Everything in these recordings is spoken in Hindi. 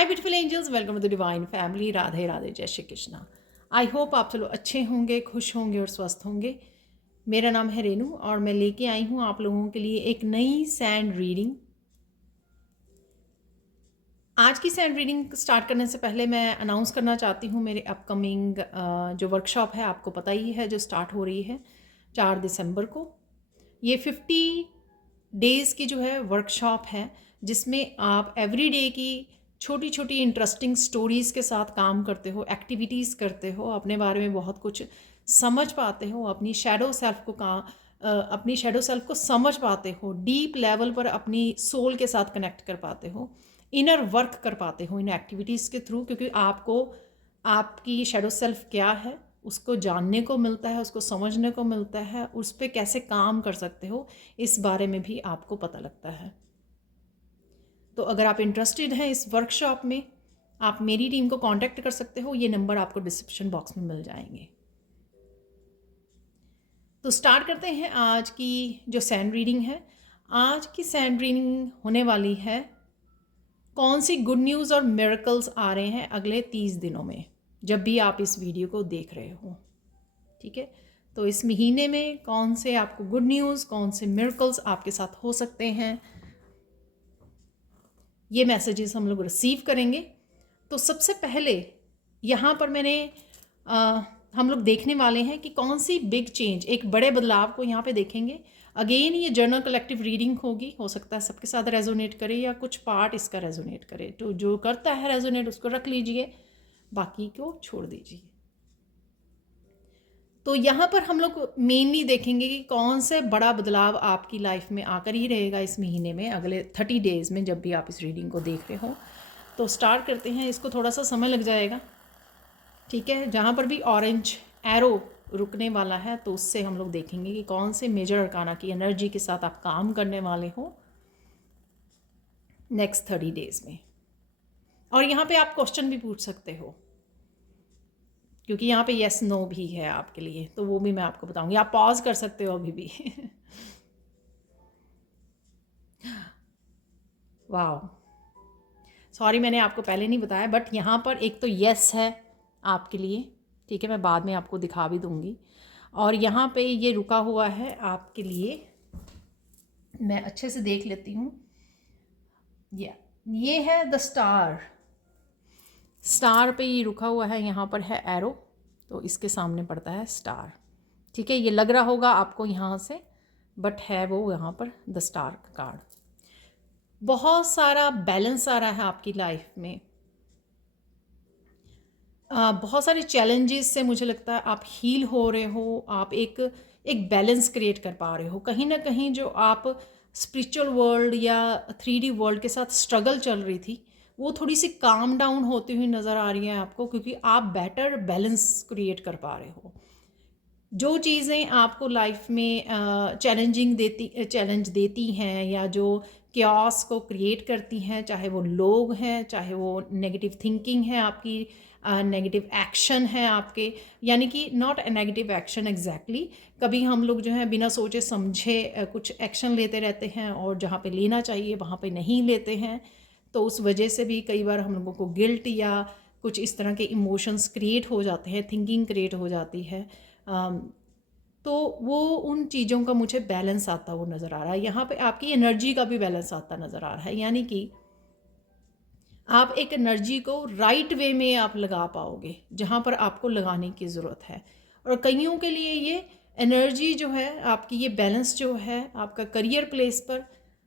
Hi beautiful angels, welcome to the divine family. Radhe Radhe, जय श्री कृष्णा। आई होप आप चलो अच्छे होंगे, खुश होंगे और स्वस्थ होंगे। मेरा नाम है रेनू और मैं लेके आई हूँ आप लोगों के लिए एक नई सैंड रीडिंग। आज की सैंड रीडिंग स्टार्ट करने से पहले मैं अनाउंस करना चाहती हूँ मेरे अपकमिंग जो वर्कशॉप है, आपको पता ही है, जो स्टार्ट हो रही है 4 दिसंबर को। ये 50 डेज़ की जो है वर्कशॉप है, जिसमें आप एवरी डे की छोटी छोटी इंटरेस्टिंग स्टोरीज़ के साथ काम करते हो, एक्टिविटीज़ करते हो, अपने बारे में बहुत कुछ समझ पाते हो, अपनी शैडो सेल्फ को अपनी शैडो सेल्फ को समझ पाते हो, डीप लेवल पर अपनी सोल के साथ कनेक्ट कर पाते हो, इनर वर्क कर पाते हो इन एक्टिविटीज़ के थ्रू। क्योंकि आपको आपकी शैडो सेल्फ क्या है उसको जानने को मिलता है, उसको समझने को मिलता है, उस पर कैसे काम कर सकते हो इस बारे में भी आपको पता लगता है। तो अगर आप इंटरेस्टेड हैं इस वर्कशॉप में, आप मेरी टीम को कांटेक्ट कर सकते हो। ये नंबर आपको डिस्क्रिप्शन बॉक्स में मिल जाएंगे। तो स्टार्ट करते हैं आज की जो सैंड रीडिंग है। आज की सैंड रीडिंग होने वाली है कौन सी गुड न्यूज़ और मिरेकल्स आ रहे हैं अगले 30 दिनों में, जब भी आप इस वीडियो को देख रहे हो। ठीक है, तो इस महीने में कौन से आपको गुड न्यूज़, कौन से मिरेकल्स आपके साथ हो सकते हैं, ये मैसेजेस हम लोग रिसीव करेंगे। तो सबसे पहले यहाँ पर हम लोग देखने वाले हैं कि कौन सी बिग चेंज, एक बड़े बदलाव को यहाँ पे देखेंगे। अगेन ये जर्नल कलेक्टिव रीडिंग होगी, हो सकता है सबके साथ रेजोनेट करे या कुछ पार्ट इसका रेजोनेट करे। तो जो करता है रेजोनेट उसको रख लीजिए, बाकी को छोड़ दीजिए। तो यहाँ पर हम लोग मेनली देखेंगे कि कौन से बड़ा बदलाव आपकी लाइफ में आकर ही रहेगा इस महीने में, अगले 30 डेज़ में, जब भी आप इस रीडिंग को देख रहे हो। तो स्टार्ट करते हैं। इसको थोड़ा सा समय लग जाएगा, ठीक है। जहाँ पर भी ऑरेंज एरो रुकने वाला है तो उससे हम लोग देखेंगे कि कौन से मेजर अरकाना की एनर्जी के साथ आप काम करने वाले हो नेक्स्ट 30 डेज़ में। और यहाँ पे आप क्वेश्चन भी पूछ सकते हो, क्योंकि यहाँ पे यस नो भी है आपके लिए, तो वो भी मैं आपको बताऊंगी। आप पॉज कर सकते हो अभी भी। वाह, सॉरी मैंने आपको पहले नहीं बताया, बट यहाँ पर एक तो यस है आपके लिए, ठीक है, मैं बाद में आपको दिखा भी दूंगी। और यहाँ पे ये रुका हुआ है आपके लिए, मैं अच्छे से देख लेती हूँ। ये है द स्टार। स्टार पे ये रुका हुआ है, यहाँ पर है एरो, तो इसके सामने पड़ता है स्टार। ठीक है, ये लग रहा होगा आपको यहाँ से, बट है वो यहाँ पर द स्टार का कार्ड। बहुत सारा बैलेंस आ रहा है आपकी लाइफ में। बहुत सारे चैलेंजेस से मुझे लगता है आप हील हो रहे हो, आप एक बैलेंस क्रिएट कर पा रहे हो। कहीं ना कहीं जो आप स्पिरिचुअल वर्ल्ड या 3D वर्ल्ड के साथ स्ट्रगल चल रही थी, वो थोड़ी सी काम डाउन होती हुई नज़र आ रही है आपको, क्योंकि आप बेटर बैलेंस क्रिएट कर पा रहे हो। जो चीज़ें आपको लाइफ में चैलेंज देती हैं या जो क्यास को क्रिएट करती हैं, चाहे वो लोग हैं, चाहे वो नेगेटिव थिंकिंग है आपकी, नेगेटिव एक्शन है आपके, यानी कि नॉट नेगेटिव एक्शन एग्जैक्टली। कभी हम लोग जो है बिना सोचे समझे कुछ एक्शन लेते रहते हैं और जहाँ पे लेना चाहिए वहाँ पे नहीं लेते हैं। तो उस वजह से भी कई बार हम लोगों को गिल्ट या कुछ इस तरह के इमोशंस क्रिएट हो जाते हैं, थिंकिंग क्रिएट हो जाती है। तो वो उन चीज़ों का मुझे बैलेंस आता वो नज़र आ रहा है। यहाँ पे आपकी एनर्जी का भी बैलेंस आता नज़र आ रहा है, यानी कि आप एक एनर्जी को राइट वे में आप लगा पाओगे जहाँ पर आपको लगाने की ज़रूरत है। और कईयों के लिए ये एनर्जी जो है आपकी, ये बैलेंस जो है आपका करियर प्लेस पर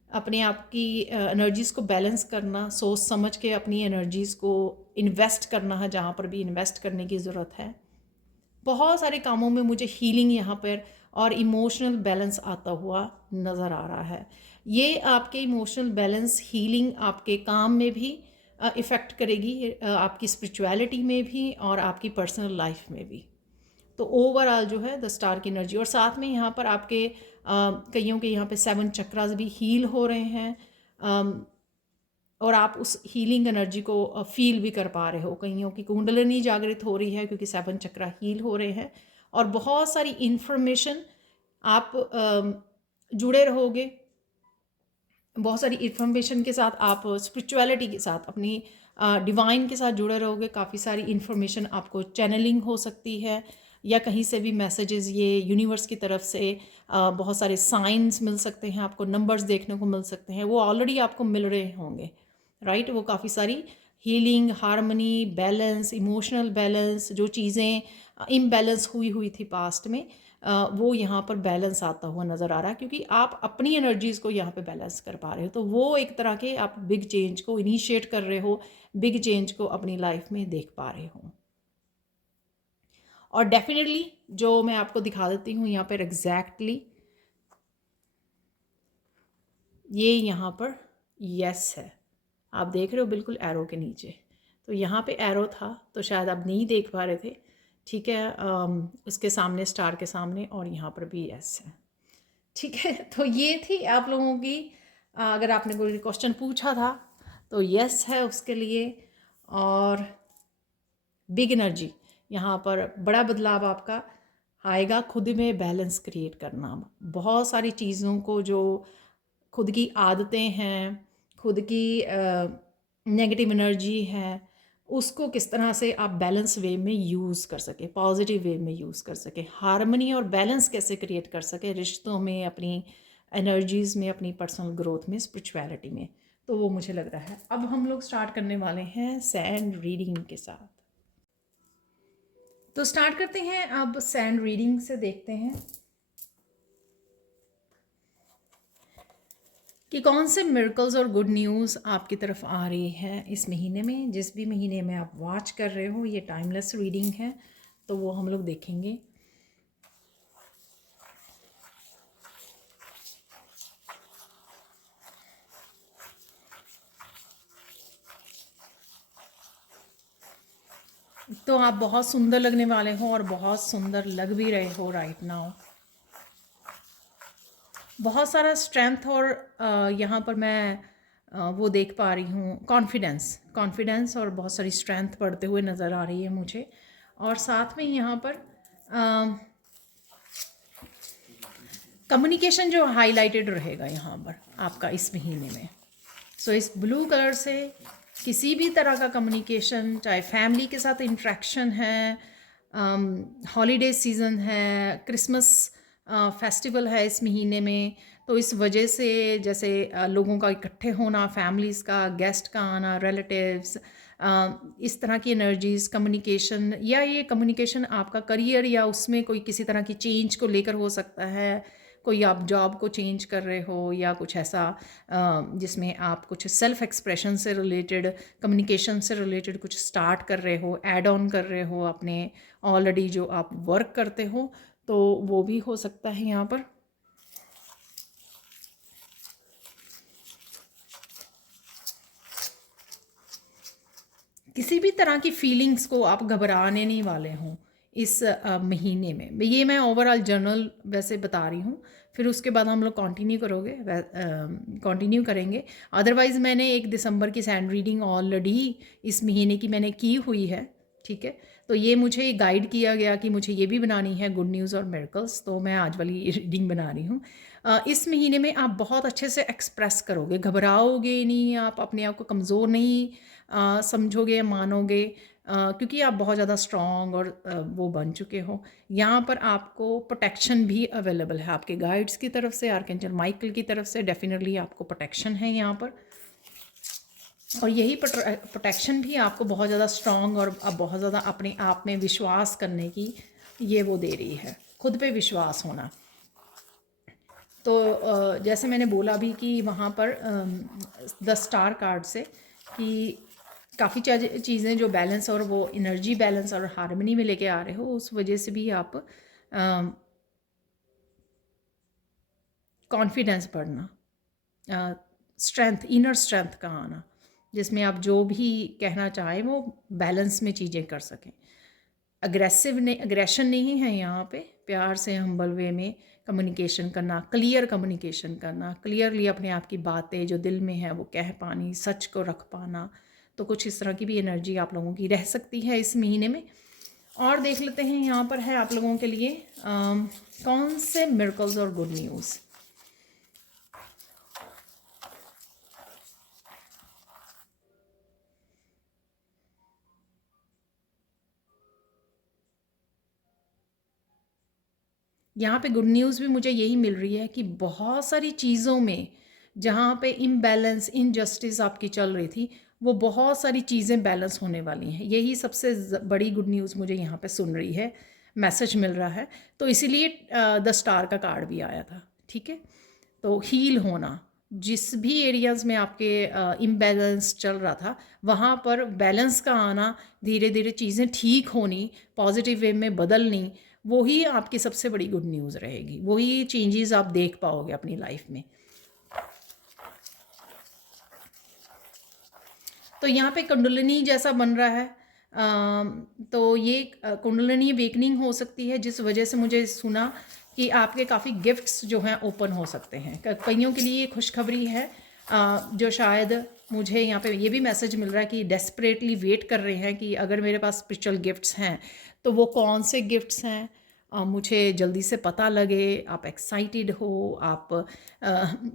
अपने आप की एनर्जीज़ को बैलेंस करना, सोच समझ के अपनी एनर्जीज़ को इन्वेस्ट करना है जहाँ पर भी इन्वेस्ट करने की ज़रूरत है। बहुत सारे कामों में मुझे हीलिंग यहाँ पर और इमोशनल बैलेंस आता हुआ नज़र आ रहा है। ये आपके इमोशनल बैलेंस, हीलिंग आपके काम में भी इफ़ेक्ट करेगी, आपकी स्पिरिचुअलिटी में भी और आपकी पर्सनल लाइफ में भी। तो ओवरऑल जो है द स्टार की एनर्जी, और साथ में यहाँ पर आपके कईयों के यहाँ पे 7 चक्रास भी हील हो रहे हैं, और आप उस हीलिंग एनर्जी को फील भी कर पा रहे हो। कईयों की कुंडलिनी जागृत हो रही है क्योंकि 7 चक्रा हील हो रहे हैं, और बहुत सारी इन्फॉर्मेशन आप जुड़े रहोगे। बहुत सारी इन्फॉर्मेशन के साथ आप स्पिरिचुअलिटी के साथ, अपनी डिवाइन के साथ जुड़े रहोगे, काफ़ी सारी इन्फॉर्मेशन आपको चैनलिंग हो सकती है, या कहीं से भी मैसेजेस ये यूनिवर्स की तरफ से बहुत सारे साइंस मिल सकते हैं, आपको नंबर्स देखने को मिल सकते हैं, वो ऑलरेडी आपको मिल रहे होंगे, राइट। वो काफ़ी सारी healing, harmony, balance, emotional balance, जो चीज़ें इम्बैलेंस हुई थी पास्ट में, वो यहाँ पर बैलेंस आता हुआ नज़र आ रहा है, क्योंकि आप अपनी एनर्जीज़ को यहाँ पे बैलेंस कर पा रहे हो। तो वो एक तरह के आप बिग चेंज को इनिशिएट कर रहे हो, बिग चेंज को अपनी लाइफ में देख पा रहे हो। और डेफिनेटली जो मैं आपको दिखा देती हूँ यहाँ पर एग्जैक्टली, ये यहाँ पर यस है, आप देख रहे हो बिल्कुल एरो के नीचे। तो यहाँ पे एरो था, तो शायद आप नहीं देख पा रहे थे, ठीक है। उसके सामने स्टार के सामने, और यहाँ पर भी यस है, ठीक है। तो ये थी आप लोगों की, अगर आपने कोई क्वेश्चन पूछा था तो यस है उसके लिए। और बिग एनर्जी, यहाँ पर बड़ा बदलाव आपका आएगा, खुद में बैलेंस क्रिएट करना, बहुत सारी चीज़ों को, जो खुद की आदतें हैं, खुद की नेगेटिव एनर्जी है, उसको किस तरह से आप बैलेंस वे में यूज़ कर सके, पॉजिटिव वे में यूज़ कर सके, हार्मनी और बैलेंस कैसे क्रिएट कर सके रिश्तों में, अपनी एनर्जीज़ में, अपनी पर्सनल ग्रोथ में, स्पिरिचुअलिटी में। तो वो मुझे लग रहा है। अब हम लोग स्टार्ट करने वाले हैं सैंड रीडिंग के साथ। तो स्टार्ट करते हैं, अब सैंड रीडिंग से देखते हैं कि कौन से मिरेकल्स और गुड न्यूज़ आपकी तरफ आ रही है इस महीने में। जिस भी महीने में आप वॉच कर रहे हो, ये टाइमलेस रीडिंग है, तो वो हम लोग देखेंगे। तो आप बहुत सुंदर लगने वाले हो, और बहुत सुंदर लग भी रहे हो राइट नाउ। बहुत सारा स्ट्रेंथ, और यहाँ पर मैं वो देख पा रही हूँ, कॉन्फिडेंस और बहुत सारी स्ट्रेंथ बढ़ते हुए नज़र आ रही है मुझे। और साथ में यहाँ पर कम्युनिकेशन जो हाईलाइटेड रहेगा यहाँ पर आपका इस महीने में। सो इस ब्लू कलर से किसी भी तरह का कम्युनिकेशन, चाहे फैमिली के साथ इंट्रैक्शन है, हॉलीडे सीज़न है, क्रिसमस फेस्टिवल है इस महीने में, तो इस वजह से जैसे लोगों का इकट्ठे होना, फैमिलीज़ का, गेस्ट का आना, रिलेटिव्स, इस तरह की एनर्जीज़, कम्युनिकेशन, या ये कम्युनिकेशन आपका करियर या उसमें कोई किसी तरह की चेंज को लेकर हो सकता है, कोई आप जॉब को चेंज कर रहे हो, या कुछ ऐसा जिसमें आप कुछ सेल्फ एक्सप्रेशन से रिलेटेड, कम्युनिकेशन से रिलेटेड कुछ स्टार्ट कर रहे हो, ऐड ऑन कर रहे हो अपने ऑलरेडी जो आप वर्क करते हो, तो वो भी हो सकता है यहाँ पर। किसी भी तरह की फीलिंग्स को आप घबराने नहीं वाले हों इस महीने में। ये मैं ओवरऑल जर्नल वैसे बता रही हूँ, फिर उसके बाद हम लोग कंटिन्यू करेंगे। अदरवाइज़ मैंने 1 दिसंबर की सैंड रीडिंग ऑलरेडी इस महीने की मैंने की हुई है, ठीक है। तो ये मुझे गाइड किया गया कि मुझे ये भी बनानी है, गुड न्यूज़ और मिरेकल्स, तो मैं आज वाली रीडिंग बना रही हूँ। इस महीने में आप बहुत अच्छे से एक्सप्रेस करोगे, घबराओगे नहीं, आप अपने आप को कमज़ोर नहीं समझोगे या मानोगे, क्योंकि आप बहुत ज़्यादा स्ट्रॉन्ग और वो बन चुके हो। यहाँ पर आपको प्रोटेक्शन भी अवेलेबल है आपके गाइड्स की तरफ से, आर्कएंजल माइकल की तरफ से डेफिनेटली आपको प्रोटेक्शन है यहाँ पर। और यही प्रोटेक्शन भी आपको बहुत ज़्यादा स्ट्रॉन्ग और अब बहुत ज़्यादा अपने आप में विश्वास करने की ये वो दे रही है, खुद पे विश्वास होना। तो जैसे मैंने बोला भी कि वहाँ पर 10 स्टार कार्ड से कि काफ़ी चीज़ें जो बैलेंस और वो एनर्जी बैलेंस और हार्मनी में लेके आ रहे हो, उस वजह से भी आप कॉन्फिडेंस बढ़ना, स्ट्रेंथ, इनर स्ट्रेंथ का आना, जिसमें आप जो भी कहना चाहें वो बैलेंस में चीज़ें कर सकें। अग्रेशन नहीं है यहाँ पे, प्यार से हम्बल वे में कम्युनिकेशन करना, क्लियर कम्युनिकेशन करना, क्लियरली अपने आप की बातें जो दिल में है वो कह पानी, सच को रख पाना। तो कुछ इस तरह की भी एनर्जी आप लोगों की रह सकती है इस महीने में। और देख लेते हैं यहाँ पर है आप लोगों के लिए कौन से मिरेकल्स और गुड न्यूज़। यहाँ पे गुड न्यूज़ भी मुझे यही मिल रही है कि बहुत सारी चीज़ों में जहाँ पे इम्बैलेंस इनजस्टिस आपकी चल रही थी, वो बहुत सारी चीज़ें बैलेंस होने वाली हैं। यही सबसे बड़ी गुड न्यूज़ मुझे यहाँ पे सुन रही है, मैसेज मिल रहा है। तो इसीलिए द स्टार का कार्ड भी आया था। ठीक है, तो हील होना, जिस भी एरियाज़ में आपके इम्बैलेंस चल रहा था, वहाँ पर बैलेंस का आना, धीरे धीरे चीज़ें ठीक होनी, पॉजिटिव वे में बदलनी, वही आपकी सबसे बड़ी गुड न्यूज़ रहेगी। वही चेंजेस आप देख पाओगे अपनी लाइफ में। तो यहाँ पे कुंडलिनी जैसा बन रहा है। तो ये कुंडलिनी वेकनिंग हो सकती है, जिस वजह से मुझे सुना कि आपके काफ़ी गिफ्ट्स जो हैं ओपन हो सकते हैं। कईयों के लिए खुशखबरी है, जो शायद मुझे यहाँ पे ये भी मैसेज मिल रहा है कि डेस्परेटली वेट कर रहे हैं कि अगर मेरे पास स्पिरिचुअल गिफ्ट्स हैं तो वो कौन से गिफ्ट्स हैं, मुझे जल्दी से पता लगे। आप एक्साइटेड हो, आप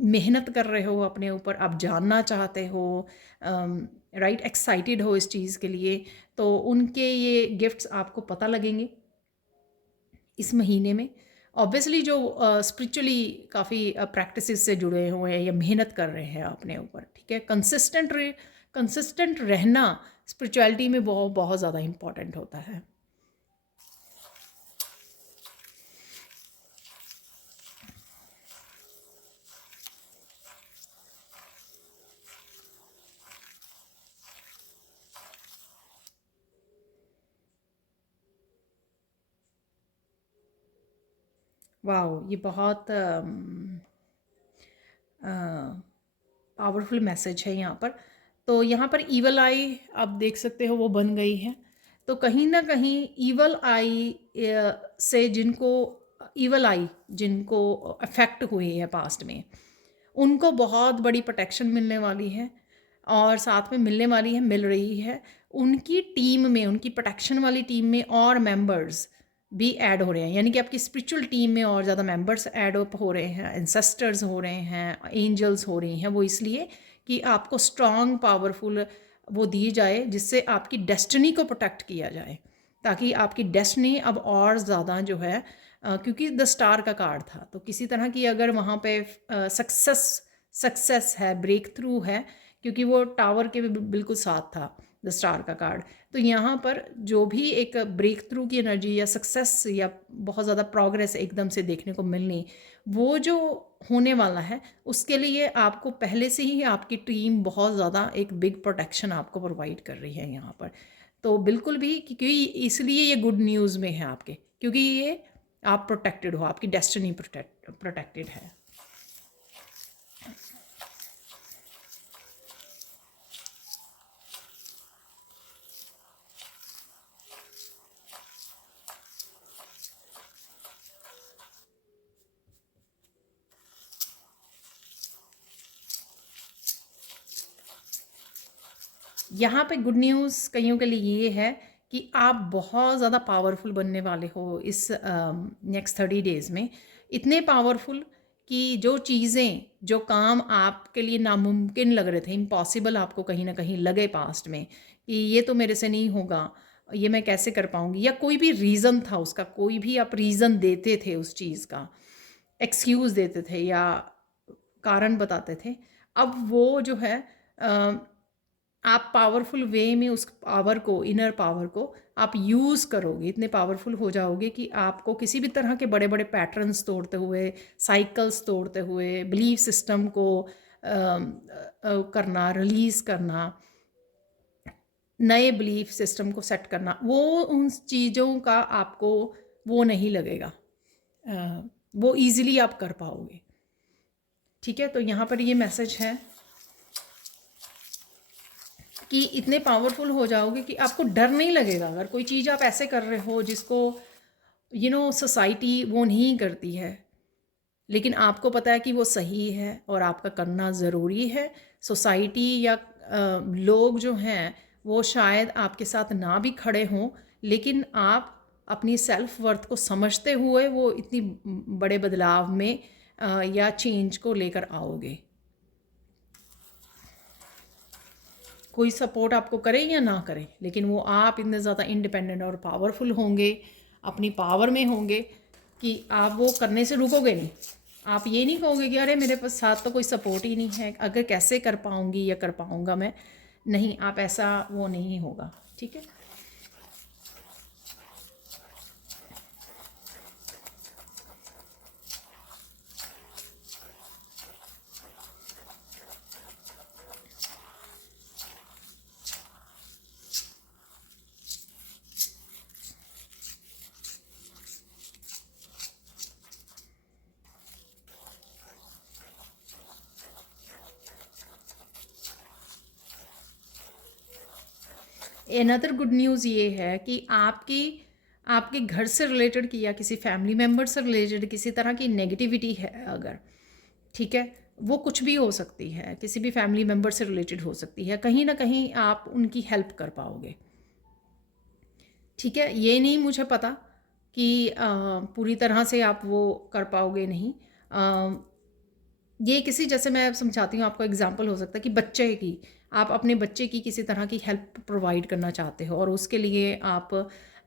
मेहनत कर रहे हो अपने ऊपर, आप जानना चाहते हो, राइट, एक्साइटेड हो इस चीज़ के लिए। तो उनके ये गिफ्ट्स आपको पता लगेंगे इस महीने में। ऑब्वियसली जो स्पिरिचुअली काफ़ी प्रैक्टिसेस से जुड़े हुए हैं या मेहनत कर रहे हैं अपने ऊपर, ठीक है, कंसिस्टेंट रहना स्पिरिचुअलिटी में बहुत बहुत ज़्यादा इम्पॉर्टेंट होता है। वाओ, ये बहुत पावरफुल मैसेज है यहाँ पर। तो यहाँ पर ईवल आई आप देख सकते हो वो बन गई है। तो कहीं ना कहीं ईवल आई से जिनको अफेक्ट हुई है पास्ट में, उनको बहुत बड़ी प्रोटेक्शन मिलने वाली है। और साथ में मिलने वाली है, मिल रही है। उनकी टीम में, उनकी प्रोटेक्शन वाली टीम में और मेंबर्स भी ऐड हो रहे हैं, यानी कि आपकी स्पिरिचुअल टीम में और ज़्यादा मेंबर्स ऐड अप हो रहे हैं, एंसेस्टर्स हो रहे हैं, एंजल्स हो रही हैं। वो इसलिए कि आपको स्ट्रॉन्ग पावरफुल वो दी जाए, जिससे आपकी डेस्टिनी को प्रोटेक्ट किया जाए, ताकि आपकी डेस्टिनी अब और ज़्यादा जो है, क्योंकि द स्टार का कार्ड था, तो किसी तरह की अगर वहाँ पे सक्सेस है, ब्रेक थ्रू है, क्योंकि वो टावर के भी बिल्कुल साथ था द स्टार का कार्ड। तो यहाँ पर जो भी एक ब्रेक थ्रू की एनर्जी या सक्सेस या बहुत ज़्यादा प्रोग्रेस एकदम से देखने को मिलनी, वो जो होने वाला है, उसके लिए आपको पहले से ही आपकी टीम बहुत ज़्यादा एक बिग प्रोटेक्शन आपको प्रोवाइड कर रही है यहाँ पर। तो बिल्कुल भी, क्योंकि इसलिए ये गुड न्यूज़ में है आपके, क्योंकि ये आप प्रोटेक्टेड हो, आपकी डेस्टिनी प्रोटेक्टेड है। यहाँ पे गुड न्यूज़ कईयों के लिए ये है कि आप बहुत ज़्यादा पावरफुल बनने वाले हो इस नेक्स्ट 30 डेज़ में। इतने पावरफुल कि जो चीज़ें, जो काम आपके लिए नामुमकिन लग रहे थे, इम्पॉसिबल आपको कहीं ना कहीं लगे पास्ट में कि ये तो मेरे से नहीं होगा, ये मैं कैसे कर पाऊँगी, या कोई भी रीज़न था उसका, कोई भी आप रीज़न देते थे उस चीज़ का, एक्सक्यूज़ देते थे या कारण बताते थे, अब वो जो है आप पावरफुल वे में उस पावर को, इनर पावर को आप यूज़ करोगे, इतने पावरफुल हो जाओगे कि आपको किसी भी तरह के बड़े बड़े पैटर्न्स तोड़ते हुए, साइकिल्स तोड़ते हुए, बिलीफ सिस्टम को करना, रिलीज़ करना, नए बिलीफ सिस्टम को सेट करना, वो उन चीज़ों का आपको वो नहीं लगेगा, वो ईज़िली आप कर पाओगे। ठीक है, तो यहाँ पर ये मैसेज है कि इतने पावरफुल हो जाओगे कि आपको डर नहीं लगेगा। अगर कोई चीज़ आप ऐसे कर रहे हो जिसको सोसाइटी वो नहीं करती है, लेकिन आपको पता है कि वो सही है और आपका करना ज़रूरी है। सोसाइटी या लोग जो हैं वो शायद आपके साथ ना भी खड़े हों, लेकिन आप अपनी सेल्फ वर्थ को समझते हुए वो इतनी बड़े बदलाव में या चेंज को लेकर आओगे। कोई सपोर्ट आपको करे या ना करे, लेकिन वो आप इतने ज़्यादा इंडिपेंडेंट और पावरफुल होंगे, अपनी पावर में होंगे, कि आप वो करने से रुकोगे नहीं। आप ये नहीं कहोगे कि अरे मेरे पास साथ तो कोई सपोर्ट ही नहीं है, अगर कैसे कर पाऊँगी या कर पाऊँगा मैं, नहीं, आप ऐसा वो नहीं होगा। ठीक है। अनदर गुड न्यूज़ ये है कि आपके घर से रिलेटेड की या किसी फैमिली मेम्बर से रिलेटेड किसी तरह की नेगेटिविटी है अगर, ठीक है, वो कुछ भी हो सकती है, किसी भी फैमिली मेम्बर से रिलेटेड हो सकती है, कहीं ना कहीं आप उनकी हेल्प कर पाओगे। ठीक है, ये नहीं मुझे पता कि पूरी तरह से आप वो कर पाओगे, नहीं। ये किसी, जैसे मैं समझाती हूँ आपको, एग्जांपल हो सकता है कि बच्चे की, आप अपने बच्चे की किसी तरह की हेल्प प्रोवाइड करना चाहते हो और उसके लिए आप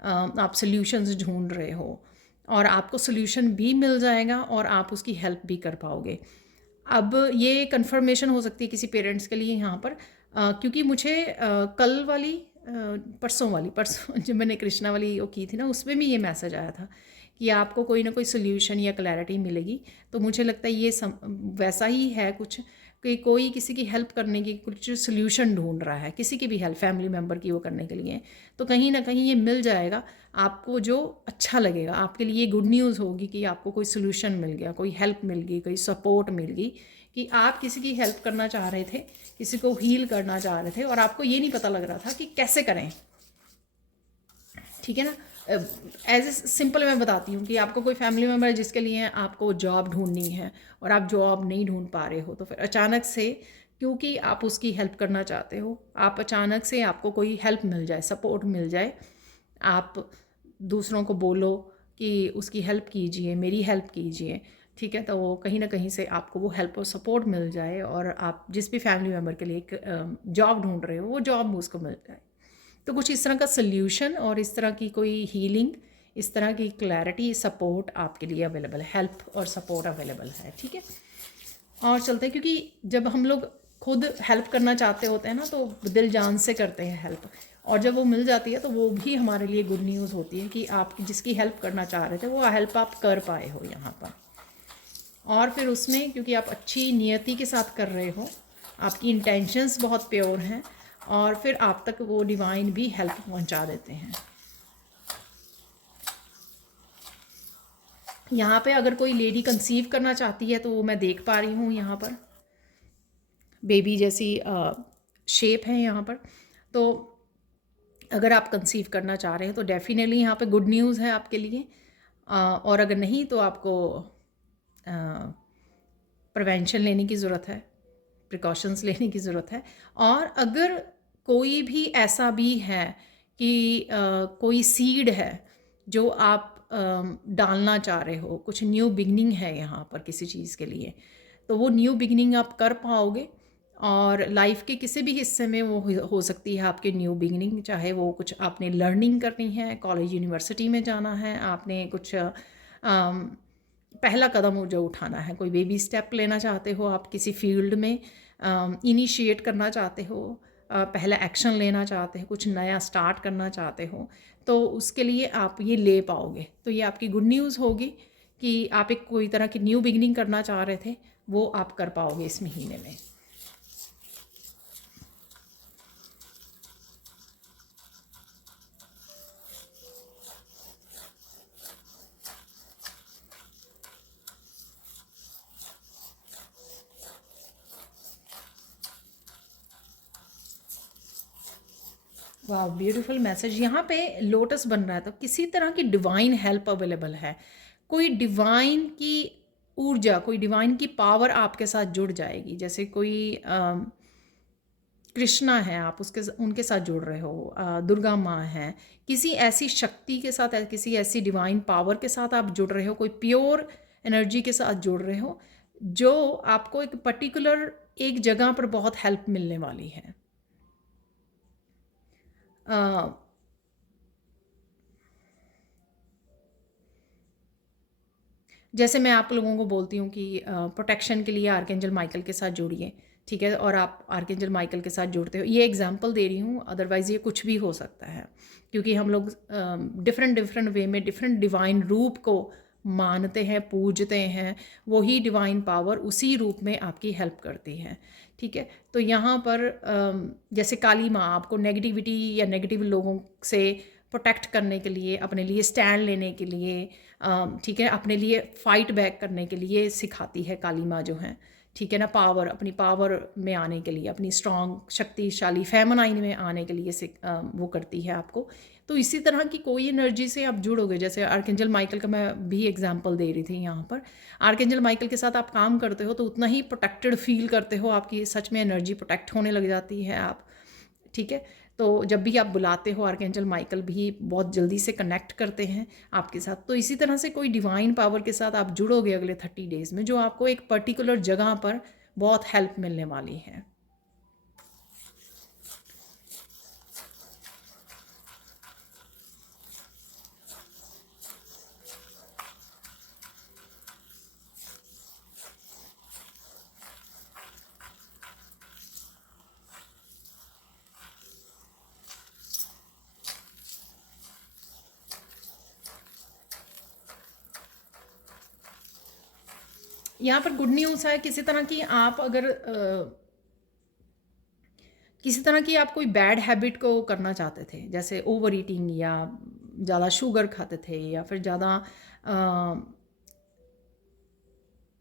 सॉल्यूशंस ढूंढ रहे हो, और आपको सॉल्यूशन भी मिल जाएगा और आप उसकी हेल्प भी कर पाओगे। अब ये कंफर्मेशन हो सकती है किसी पेरेंट्स के लिए यहाँ पर, क्योंकि मुझे कल वाली परसों जब मैंने कृष्णा वाली वो की थी ना, उसमें भी ये मैसेज आया था कि आपको कोई ना कोई सोल्यूशन या क्लैरिटी मिलेगी। तो मुझे लगता है ये वैसा ही है कुछ, कि कोई किसी की हेल्प करने की कुछ सोल्यूशन ढूंढ रहा है, किसी की भी हेल्प, फैमिली मेम्बर की वो करने के लिए, तो कहीं ना कहीं ये मिल जाएगा आपको, जो अच्छा लगेगा आपके लिए। गुड न्यूज़ होगी कि आपको कोई सोल्यूशन मिल गया, कोई हेल्प मिल गई, कोई सपोर्ट मिल गई, कि आप किसी की हेल्प करना चाह रहे थे, किसी को हील करना चाह रहे थे और आपको ये नहीं पता लग रहा था कि कैसे करें। ठीक है ना। एज ए सिंपल मैं बताती हूँ कि आपको कोई फैमिली मेम्बर है जिसके लिए आपको जॉब ढूंढनी है और आप जॉब नहीं ढूंढ पा रहे हो, तो फिर अचानक से, क्योंकि आप उसकी हेल्प करना चाहते हो, आप अचानक से आपको कोई हेल्प मिल जाए, सपोर्ट मिल जाए, आप दूसरों को बोलो कि उसकी हेल्प कीजिए, मेरी हेल्प कीजिए। ठीक है, तो वो कहीं ना कहीं से आपको वो हेल्प और सपोर्ट मिल जाए और आप जिस भी फैमिली मेम्बर के लिए एक जॉब ढूंढ रहे हो वो जॉब उसको मिल जाए। तो कुछ इस तरह का सल्यूशन और इस तरह की कोई हीलिंग, इस तरह की क्लैरिटी, सपोर्ट आपके लिए अवेलेबल है, हेल्प और सपोर्ट अवेलेबल है। ठीक है, और चलते हैं, क्योंकि जब हम लोग खुद हेल्प करना चाहते होते हैं ना, तो दिल जान से करते हैं हेल्प, और जब वो मिल जाती है तो वो भी हमारे लिए गुड न्यूज़ होती है कि आप जिसकी हेल्प करना चाह रहे थे वो हेल्प आप कर पाए हो यहाँ पर। और फिर उसमें, क्योंकि आप अच्छी नियति के साथ कर रहे हो, आपकी इंटेंशंस बहुत प्योर हैं, और फिर आप तक वो डिवाइन भी हेल्प पहुंचा देते हैं। यहाँ पे अगर कोई लेडी कंसीव करना चाहती है तो वो मैं देख पा रही हूँ, यहाँ पर बेबी जैसी शेप है यहाँ पर। तो अगर आप कंसीव करना चाह रहे हैं तो डेफिनेटली यहाँ पे गुड न्यूज़ है आपके लिए, और अगर नहीं तो आपको प्रिवेंशन लेने की ज़रूरत है, प्रिकॉशंस लेने की ज़रूरत है। और अगर कोई भी ऐसा भी है कि कोई सीड है जो आप डालना चाह रहे हो, कुछ न्यू बिगनिंग है यहाँ पर किसी चीज़ के लिए, तो वो न्यू बिगनिंग आप कर पाओगे। और लाइफ के किसी भी हिस्से में वो हो सकती है आपकी न्यू बिगनिंग, चाहे वो कुछ आपने लर्निंग करनी है, कॉलेज यूनिवर्सिटी में जाना है, आपने कुछ पहला कदम जो उठाना है, कोई बेबी स्टेप लेना चाहते हो, आप किसी फील्ड में इनिशिएट करना चाहते हो, पहला एक्शन लेना चाहते हो, कुछ नया स्टार्ट करना चाहते हो, तो उसके लिए आप ये ले पाओगे। तो ये आपकी गुड न्यूज़ होगी कि आप एक कोई तरह की न्यू बिगनिंग करना चाह रहे थे, वो आप कर पाओगे इस महीने में। वाह, ब्यूटीफुल मैसेज। यहाँ पे लोटस बन रहा है, तो किसी तरह की डिवाइन हेल्प अवेलेबल है, कोई डिवाइन की ऊर्जा, कोई डिवाइन की पावर आपके साथ जुड़ जाएगी। जैसे कोई कृष्णा है, आप उसके उनके साथ जुड़ रहे हो, दुर्गा माँ है, किसी ऐसी शक्ति के साथ, किसी ऐसी डिवाइन पावर के साथ आप जुड़ रहे हो, कोई प्योर एनर्जी के साथ जुड़ रहे हो, जो आपको एक पर्टिकुलर एक जगह पर बहुत हेल्प मिलने वाली है। जैसे मैं आप लोगों को बोलती हूँ कि प्रोटेक्शन के लिए आर्कएंजल माइकल के साथ जुड़िए, ठीक है, और आप आर्कएंजल माइकल के साथ जुड़ते हो। ये एग्जांपल दे रही हूँ, अदरवाइज़ ये कुछ भी हो सकता है, क्योंकि हम लोग डिफरेंट डिफरेंट वे में डिफरेंट डिवाइन रूप को मानते हैं, पूजते हैं। वही डिवाइन पावर उसी रूप में आपकी हेल्प करती है, ठीक है। तो यहाँ पर जैसे काली माँ आपको नेगेटिविटी या नेगेटिव लोगों से प्रोटेक्ट करने के लिए, अपने लिए स्टैंड लेने के लिए, ठीक है, अपने लिए फ़ाइट बैक करने के लिए सिखाती है काली माँ जो है, ठीक है ना। पावर, अपनी पावर में आने के लिए, अपनी स्ट्रॉन्ग शक्तिशाली फेमिनाइन में आने के लिए वो करती है आपको। तो इसी तरह की कोई एनर्जी से आप जुड़ोगे, जैसे आर्कएंजल माइकल का मैं भी एग्जांपल दे रही थी यहाँ पर। आर्कएंजल माइकल के साथ आप काम करते हो तो उतना ही प्रोटेक्टेड फील करते हो, आपकी सच में एनर्जी प्रोटेक्ट होने लग जाती है आप, ठीक है। तो जब भी आप बुलाते हो आर्कएंजल माइकल भी बहुत जल्दी से कनेक्ट करते हैं आपके साथ। तो इसी तरह से कोई डिवाइन पावर के साथ आप जुड़ोगे अगले 30 डेज़ में, जो आपको एक पर्टिकुलर जगह पर बहुत हेल्प मिलने वाली है। यहाँ पर गुड न्यूज़ है, किसी तरह की आप अगर किसी तरह की आप कोई बैड हैबिट को करना चाहते थे, जैसे ओवर ईटिंग या ज़्यादा शुगर खाते थे या फिर ज़्यादा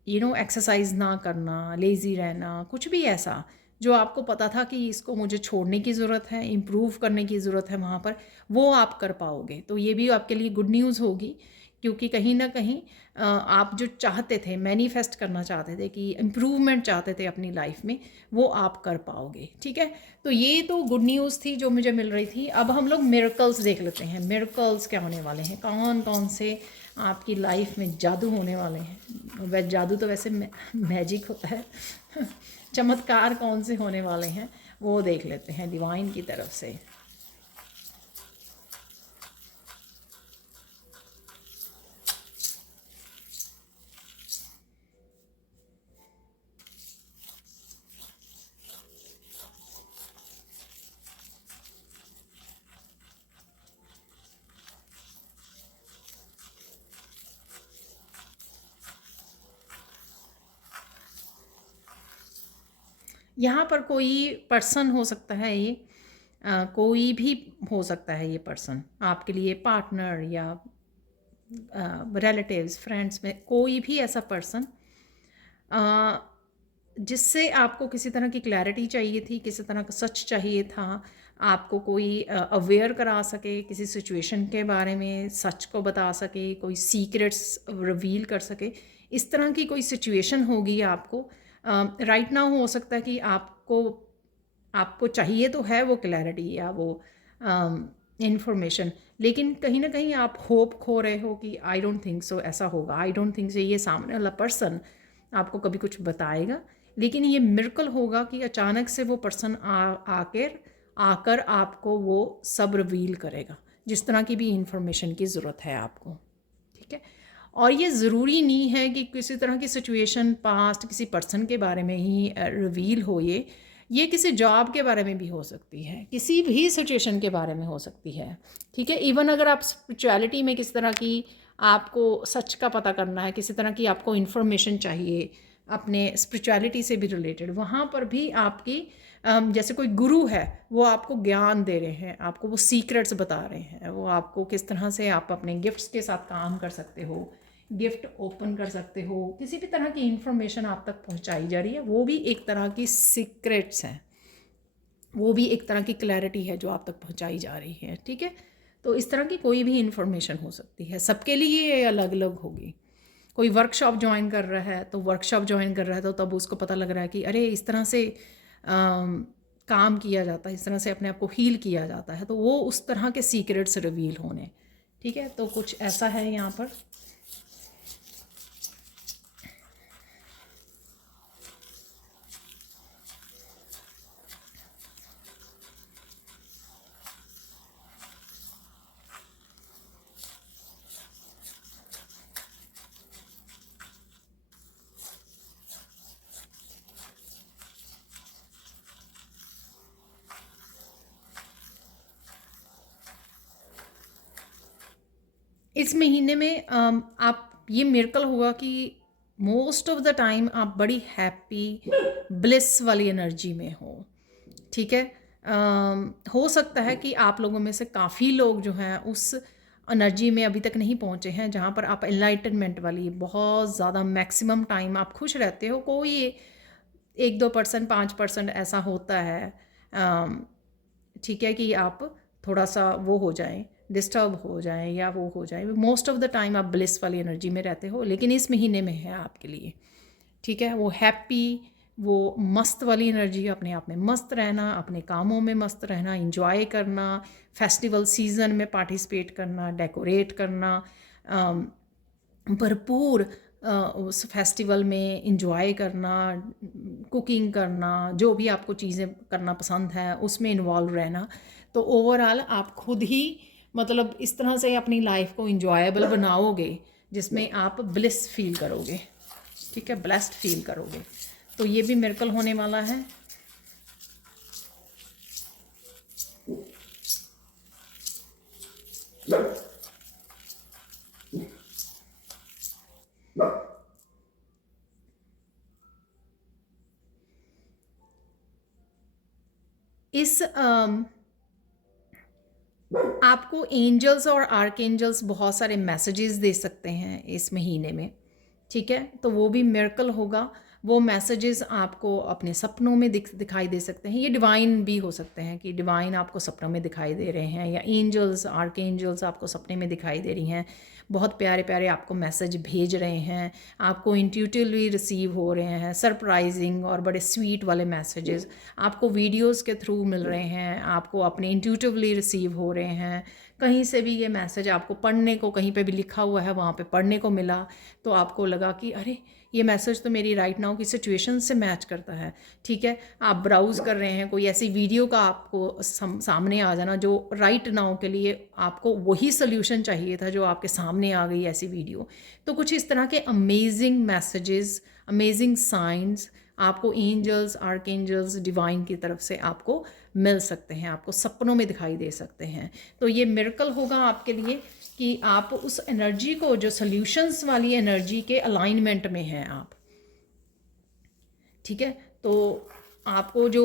एक्सरसाइज ना करना, लेज़ी रहना, कुछ भी ऐसा जो आपको पता था कि इसको मुझे छोड़ने की ज़रूरत है, इम्प्रूव करने की ज़रूरत है वहाँ पर, वो आप कर पाओगे। तो ये भी आपके लिए गुड न्यूज़ होगी, क्योंकि कहीं ना कहीं आप जो चाहते थे, मैनिफेस्ट करना चाहते थे कि इम्प्रूवमेंट चाहते थे अपनी लाइफ में, वो आप कर पाओगे, ठीक है। तो ये तो गुड न्यूज़ थी जो मुझे मिल रही थी। अब हम लोग मिरेकल्स देख लेते हैं, मिरेकल्स क्या होने वाले हैं, कौन कौन से आपकी लाइफ में जादू होने वाले हैं। वह जादू तो वैसे मैजिक होता है चमत्कार कौन से होने वाले हैं वो देख लेते हैं डिवाइन की तरफ से। यहाँ पर कोई पर्सन हो सकता है, ये कोई भी हो सकता है, ये पर्सन आपके लिए पार्टनर या रिलेटिव्स, फ्रेंड्स में कोई भी ऐसा पर्सन जिससे आपको किसी तरह की क्लैरिटी चाहिए थी, किसी तरह का सच चाहिए था, आपको कोई अवेयर करा सके किसी सिचुएशन के बारे में, सच को बता सके, कोई सीक्रेट्स रिवील कर सके, इस तरह की कोई सिचुएशन होगी आपको। राइट नाउ हो सकता है कि आपको आपको चाहिए तो है वो क्लैरिटी या वो इंफॉर्मेशन, लेकिन कहीं ना कहीं आप होप खो रहे हो कि आई डोंट थिंक सो ऐसा होगा, आई डोंट थिंक सो ये सामने वाला पर्सन आपको कभी कुछ बताएगा। लेकिन ये मिरेकल होगा कि अचानक से वो पर्सन आकर आपको वो सब रिवील करेगा, जिस तरह की भी इंफॉर्मेशन की ज़रूरत है आपको, ठीक है। और ये ज़रूरी नहीं है कि किसी तरह की सिचुएशन पास्ट किसी पर्सन के बारे में ही रिवील हो, ये किसी जॉब के बारे में भी हो सकती है, किसी भी सिचुएशन के बारे में हो सकती है, ठीक है। इवन अगर आप स्पिरिचुअलिटी में किसी तरह की आपको सच का पता करना है, किसी तरह की आपको इन्फॉर्मेशन चाहिए अपने स्पिरिचुअलिटी से भी रिलेटेड, वहाँ पर भी आपकी जैसे कोई गुरु है, वो आपको ज्ञान दे रहे हैं, आपको वो सीक्रेट्स बता रहे हैं, वो आपको किस तरह से आप अपने गिफ्ट्स के साथ काम कर सकते हो, गिफ्ट ओपन कर सकते हो, किसी भी तरह की इंफॉर्मेशन आप तक पहुंचाई जा रही है, वो भी एक तरह की सीक्रेट्स हैं, वो भी एक तरह की क्लैरिटी है जो आप तक पहुंचाई जा रही है, ठीक है। तो इस तरह की कोई भी इंफॉर्मेशन हो सकती है, सबके लिए ये अलग अलग होगी। कोई वर्कशॉप ज्वाइन कर रहा है, तो वर्कशॉप ज्वाइन कर रहा है तो तब उसको पता लग रहा है कि अरे इस तरह से काम किया जाता है, इस तरह से अपने आप को हील किया जाता है, तो वो उस तरह के सीक्रेट्स रिवील होने, ठीक है। तो कुछ ऐसा है यहाँ पर। इस महीने में आप ये मिरेकल होगा कि मोस्ट ऑफ द टाइम आप बड़ी हैप्पी ब्लिस वाली एनर्जी में हो, ठीक है। हो सकता है कि आप लोगों में से काफ़ी लोग जो हैं उस एनर्जी में अभी तक नहीं पहुंचे हैं जहां पर आप एनलाइटनमेंट वाली बहुत ज़्यादा मैक्सिमम टाइम आप खुश रहते हो। कोई 1-2%, 5% ऐसा होता है, ठीक है, कि आप थोड़ा सा वो हो जाएं, डिस्टर्ब हो जाएं या वो हो जाए। मोस्ट ऑफ द टाइम आप ब्लिस वाली एनर्जी में रहते हो, लेकिन इस महीने में है आपके लिए, ठीक है, वो हैप्पी, वो मस्त वाली एनर्जी, अपने आप में मस्त रहना, अपने कामों में मस्त रहना, इंजॉय करना, फेस्टिवल सीज़न में पार्टिसिपेट करना, डेकोरेट करना, भरपूर उस फेस्टिवल में इंजॉय करना, कुकिंग करना, जो भी आपको चीज़ें करना पसंद है उसमें इन्वॉल्व रहना। तो ओवरऑल आप खुद ही मतलब इस तरह से अपनी लाइफ को इंजॉयबल बनाओगे जिसमें आप ब्लिस फील करोगे, ठीक है, ब्लेस्ड फील करोगे। तो ये भी मिरेकल होने वाला है। इस आपको एंजल्स और आर्कएंजल्स बहुत सारे मैसेजेस दे सकते हैं इस महीने में, ठीक है। तो वो भी मिरेकल होगा। वो मैसेजेस आपको अपने सपनों में दिखाई दे सकते हैं। ये डिवाइन भी हो सकते हैं कि डिवाइन आपको सपनों में दिखाई दे रहे हैं, या एंजल्स, आर्कएंजल्स आपको सपने में दिखाई दे रही हैं, बहुत प्यारे प्यारे आपको मैसेज भेज रहे हैं, आपको इंट्यूटिवली रिसीव हो रहे हैं, सरप्राइजिंग और बड़े स्वीट वाले मैसेजेस आपको वीडियोस के थ्रू मिल रहे हैं, आपको अपने इंट्यूटिवली रिसीव हो रहे हैं। कहीं से भी ये मैसेज आपको पढ़ने को, कहीं पे भी लिखा हुआ है वहाँ पे पढ़ने को मिला, तो आपको लगा कि अरे ये मैसेज तो मेरी राइट नाउ की सिचुएशन से मैच करता है, ठीक है। आप ब्राउज़ कर रहे हैं, कोई ऐसी वीडियो का आपको सामने आ जाना जो राइट नाउ के लिए आपको वही सोल्यूशन चाहिए था, जो आपके सामने आ गई ऐसी वीडियो। तो कुछ इस तरह के अमेजिंग मैसेजेस, अमेजिंग साइंस आपको एंजल्स, आर्कएंजल्स, डिवाइन की तरफ से आपको मिल सकते हैं, आपको सपनों में दिखाई दे सकते हैं। तो ये मिरेकल होगा आपके लिए कि आप उस एनर्जी को, जो सॉल्यूशंस वाली एनर्जी के अलाइनमेंट में हैं आप, ठीक है। तो आपको जो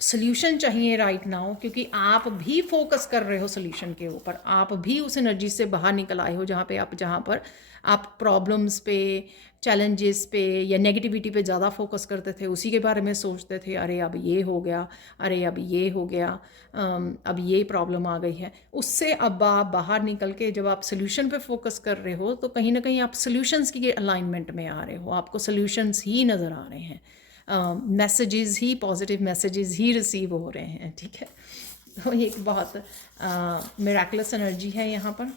सॉल्यूशन चाहिए राइट नाउ, क्योंकि आप भी फोकस कर रहे हो सॉल्यूशन के ऊपर, आप भी उस एनर्जी से बाहर निकल आए हो जहाँ पर आप प्रॉब्लम्स पे, चैलेंजेस पे या नेगेटिविटी पे ज़्यादा फोकस करते थे, उसी के बारे में सोचते थे, अरे अब ये हो गया, अरे अब ये हो गया, अब ये प्रॉब्लम आ गई है। उससे अब आप बाहर निकल के जब आप सोल्यूशन पे फोकस कर रहे हो, तो कहीं ना कहीं आप सोल्यूशंस की अलाइनमेंट में आ रहे हो, आपको सोल्यूशंस ही नज़र आ रहे हैं, मैसेजेस ही, पॉजिटिव मैसेजेस ही रिसीव हो रहे हैं, ठीक है। तो ये एक बहुत मिराकुलस एनर्जी है यहाँ पर।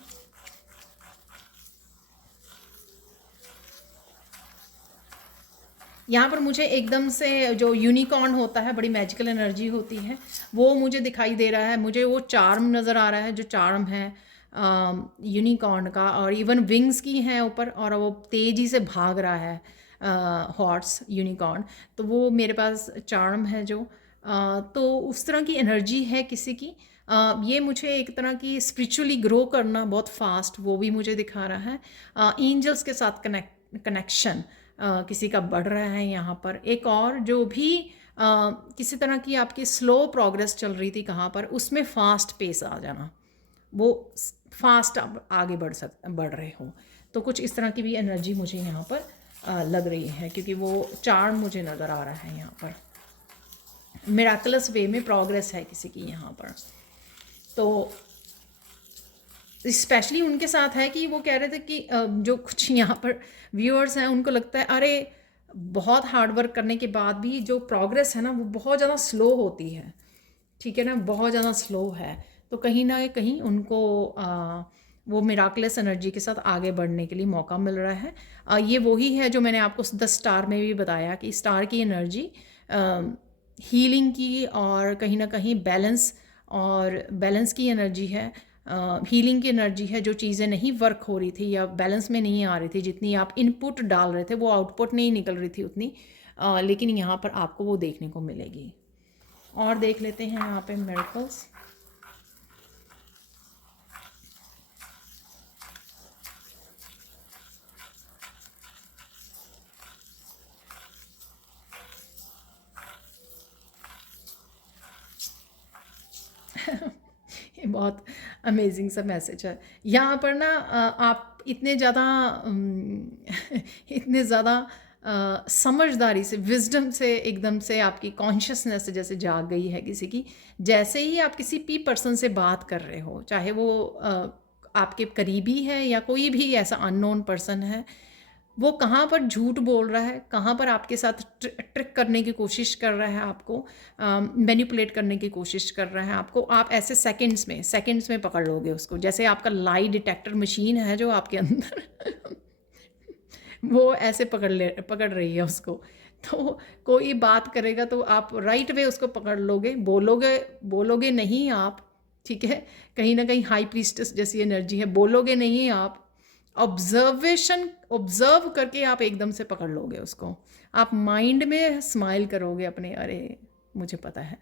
यहाँ पर मुझे एकदम से जो यूनिकॉर्न होता है, बड़ी मैजिकल एनर्जी होती है, वो मुझे दिखाई दे रहा है। मुझे वो चार्म नज़र आ रहा है, जो चार्म है यूनिकॉर्न का, और इवन विंग्स की हैं ऊपर, और वो तेज़ी से भाग रहा है, हॉर्स यूनिकॉर्न। तो वो मेरे पास चार्म है जो, तो उस तरह की एनर्जी है किसी की। ये मुझे एक तरह की स्पिरिचुअली ग्रो करना बहुत फास्ट, वो भी मुझे दिखा रहा है। एंजल्स के साथ कनेक्शन किसी का बढ़ रहा है यहाँ पर। एक और जो भी किसी तरह की आपकी स्लो प्रोग्रेस चल रही थी कहाँ पर, उसमें फास्ट पेस आ जाना, वो फास्ट आप आगे बढ़ रहे हो। तो कुछ इस तरह की भी एनर्जी मुझे यहाँ पर लग रही है, क्योंकि वो चार्म मुझे नज़र आ रहा है यहाँ पर। मिराकुलस वे में प्रोग्रेस है किसी की यहाँ पर। तो स्पेशली उनके साथ है कि वो कह रहे थे कि जो कुछ यहाँ पर व्यूअर्स हैं, उनको लगता है अरे बहुत हार्ड वर्क करने के बाद भी जो प्रोग्रेस है ना, वो बहुत ज़्यादा स्लो होती है, ठीक है ना, बहुत ज़्यादा स्लो है। तो कहीं ना कहीं उनको वो मिराकुलस एनर्जी के साथ आगे बढ़ने के लिए मौका मिल रहा है। ये वही है जो मैंने आपको द स्टार में भी बताया कि स्टार की एनर्जी हीलिंग की, और कहीं ना कहीं बैलेंस की एनर्जी है, हीलिंग की एनर्जी है। जो चीज़ें नहीं वर्क हो रही थी या बैलेंस में नहीं आ रही थी, जितनी आप इनपुट डाल रहे थे वो आउटपुट नहीं निकल रही थी उतनी, लेकिन यहाँ पर आपको वो देखने को मिलेगी। और देख लेते हैं यहाँ पे मिरेकल्स। बहुत अमेजिंग सा मैसेज है यहाँ पर ना। आप इतने ज़्यादा इतने ज़्यादा समझदारी से, विजडम से, एकदम से आपकी कॉन्शियसनेस जैसे जाग गई है किसी की। जैसे ही आप किसी पी पर्सन से बात कर रहे हो, चाहे वो आपके करीबी है या कोई भी ऐसा अननोन पर्सन है, वो कहाँ पर झूठ बोल रहा है, कहाँ पर आपके साथ ट्रिक करने की कोशिश कर रहा है, आपको मैनिपुलेट करने की कोशिश कर रहा है आपको, आप ऐसे सेकंड्स में पकड़ लोगे उसको। जैसे आपका लाई डिटेक्टर मशीन है जो आपके अंदर वो ऐसे पकड़ रही है उसको। तो कोई बात करेगा तो आप राइट वे उसको पकड़ लोगे, बोलोगे नहीं आप, ठीक है। कहीं ना कहीं हाई प्रीस्टेस जैसी एनर्जी है, बोलोगे नहीं आप, ऑब्जर्व करके आप एकदम से पकड़ लोगे उसको। आप माइंड में स्माइल करोगे अपने, अरे मुझे पता है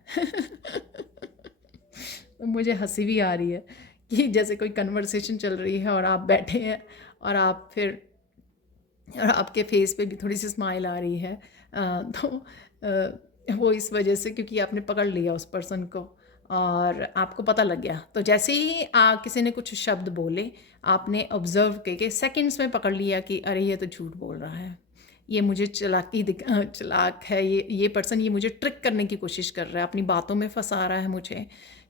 तो मुझे हंसी भी आ रही है कि जैसे कोई कन्वर्सेशन चल रही है और आप बैठे हैं और आप फिर, और आपके फेस पे भी थोड़ी सी स्माइल आ रही है। वो इस वजह से क्योंकि आपने पकड़ लिया उस पर्सन को और आपको पता लग गया। तो जैसे ही किसी ने कुछ शब्द बोले, आपने ऑब्जर्व करके सेकंड्स में पकड़ लिया कि अरे ये तो झूठ बोल रहा है, ये मुझे चलाक है, ये पर्सन ये मुझे ट्रिक करने की कोशिश कर रहा है, अपनी बातों में फंसा रहा है मुझे,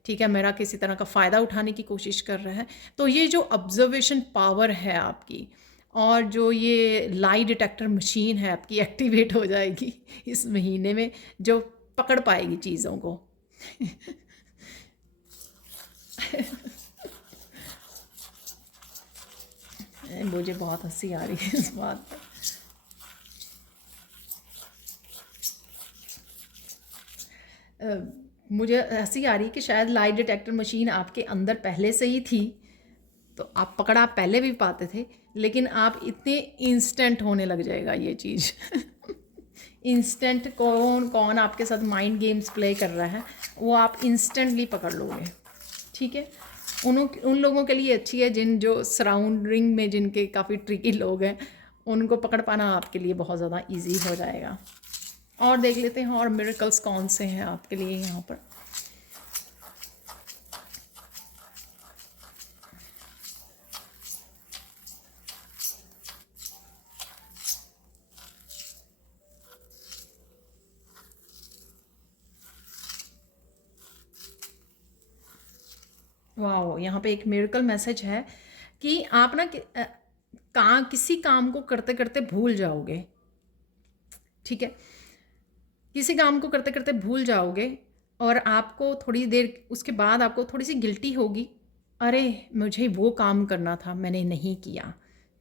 ठीक है, मेरा किसी तरह का फ़ायदा उठाने की कोशिश कर रहा है। तो ये जो ऑब्जर्वेशन पावर है आपकी, और जो ये लाई डिटेक्टर मशीन है आपकी, एक्टिवेट हो जाएगी इस महीने में, जो पकड़ पाएगी चीज़ों को मुझे बहुत हंसी आ रही है इस बात पर। मुझे हंसी आ रही है कि शायद लाई डिटेक्टर मशीन आपके अंदर पहले से ही थी, तो आप पकड़ा पहले भी पाते थे, लेकिन आप इतने इंस्टेंट होने लग जाएगा ये चीज़ इंस्टेंट कौन आपके साथ माइंड गेम्स प्ले कर रहा है, वो आप इंस्टेंटली पकड़ लोगे, ठीक है। उन लोगों के लिए अच्छी है जो सराउंडिंग में जिनके काफ़ी ट्रिकी लोग हैं, उनको पकड़ पाना आपके लिए बहुत ज़्यादा इजी हो जाएगा। और देख लेते हैं और मिरेकल्स कौन से हैं आपके लिए यहाँ पर। वाह, यहाँ पे एक मिरेकल मैसेज है कि आप ना किसी काम को करते करते भूल जाओगे, ठीक है। किसी काम को करते करते भूल जाओगे और आपको थोड़ी देर उसके बाद आपको थोड़ी सी गिल्टी होगी, अरे मुझे वो काम करना था मैंने नहीं किया,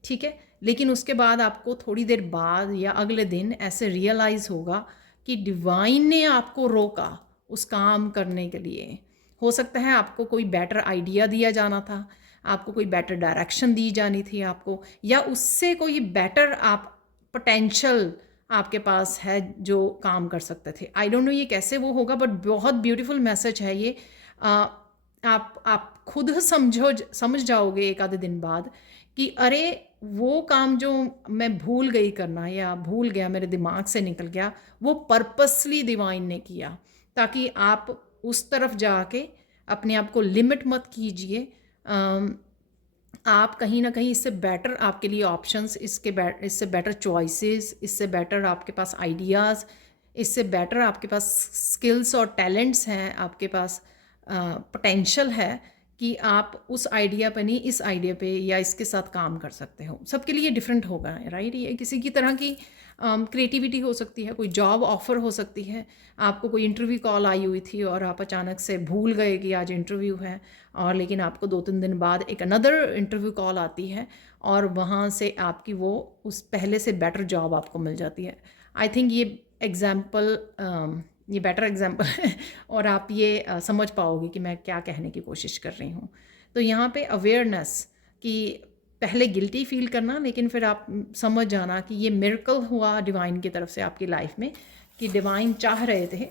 ठीक है। लेकिन उसके बाद आपको थोड़ी देर बाद या अगले दिन ऐसे रियलाइज़ होगा कि डिवाइन ने आपको रोका उस काम करने के लिए। हो सकता है आपको कोई बेटर आइडिया दिया जाना था, आपको कोई बेटर डायरेक्शन दी जानी थी आपको, या उससे कोई बेटर आप पोटेंशियल आपके पास है जो काम कर सकते थे। आई डोंट नो ये कैसे वो होगा, बट बहुत ब्यूटीफुल मैसेज है ये। आप खुद समझ जाओगे एक आधे दिन बाद कि अरे वो काम जो मैं भूल गई करना या भूल गया, मेरे दिमाग से निकल गया, वो पर्पसली डिवाइन ने किया, ताकि आप उस तरफ जाके अपने आप को लिमिट मत कीजिए। आप कहीं ना कहीं इससे बेटर आपके लिए ऑप्शंस, इससे बेटर चॉइसेस, इससे बेटर आपके पास आइडियाज़, इससे बेटर आपके पास स्किल्स और टैलेंट्स हैं, आपके पास पोटेंशियल है कि आप उस आइडिया पे नहीं, इस आइडिया पे या इसके साथ काम कर सकते हो। सबके लिए डिफरेंट होगा, राइट। ये किसी की तरह की क्रिएटिविटी हो सकती है, कोई जॉब ऑफर हो सकती है, आपको कोई इंटरव्यू कॉल आई हुई थी और आप अचानक से भूल गए कि आज इंटरव्यू है, और लेकिन आपको 2-3 दिन बाद एक अनदर इंटरव्यू कॉल आती है और वहाँ से आपकी वो उस पहले से बेटर जॉब आपको मिल जाती है। आई थिंक ये बेटर एग्जाम्पल है और आप ये समझ पाओगे कि मैं क्या कहने की कोशिश कर रही हूँ। तो यहाँ पे अवेयरनेस कि पहले गिल्टी फील करना, लेकिन फिर आप समझ जाना कि ये मिरेकल हुआ डिवाइन की तरफ से आपकी लाइफ में, कि डिवाइन चाह रहे थे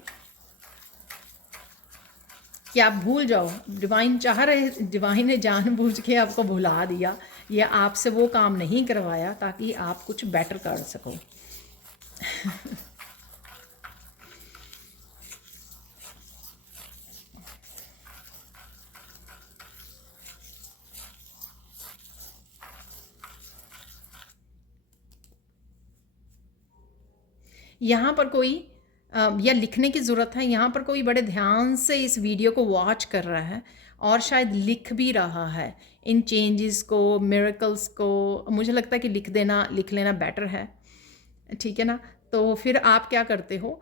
कि आप भूल जाओ। डिवाइन ने जानबूझ के आपको भुला दिया या आपसे वो काम नहीं करवाया ताकि आप कुछ बेटर कर सको यहाँ पर कोई या लिखने की ज़रूरत है, यहाँ पर कोई बड़े ध्यान से इस वीडियो को वॉच कर रहा है और शायद लिख भी रहा है इन चेंजेस को, मिरेकल्स को। मुझे लगता है कि लिख लेना बेटर है, ठीक है ना। तो फिर आप क्या करते हो,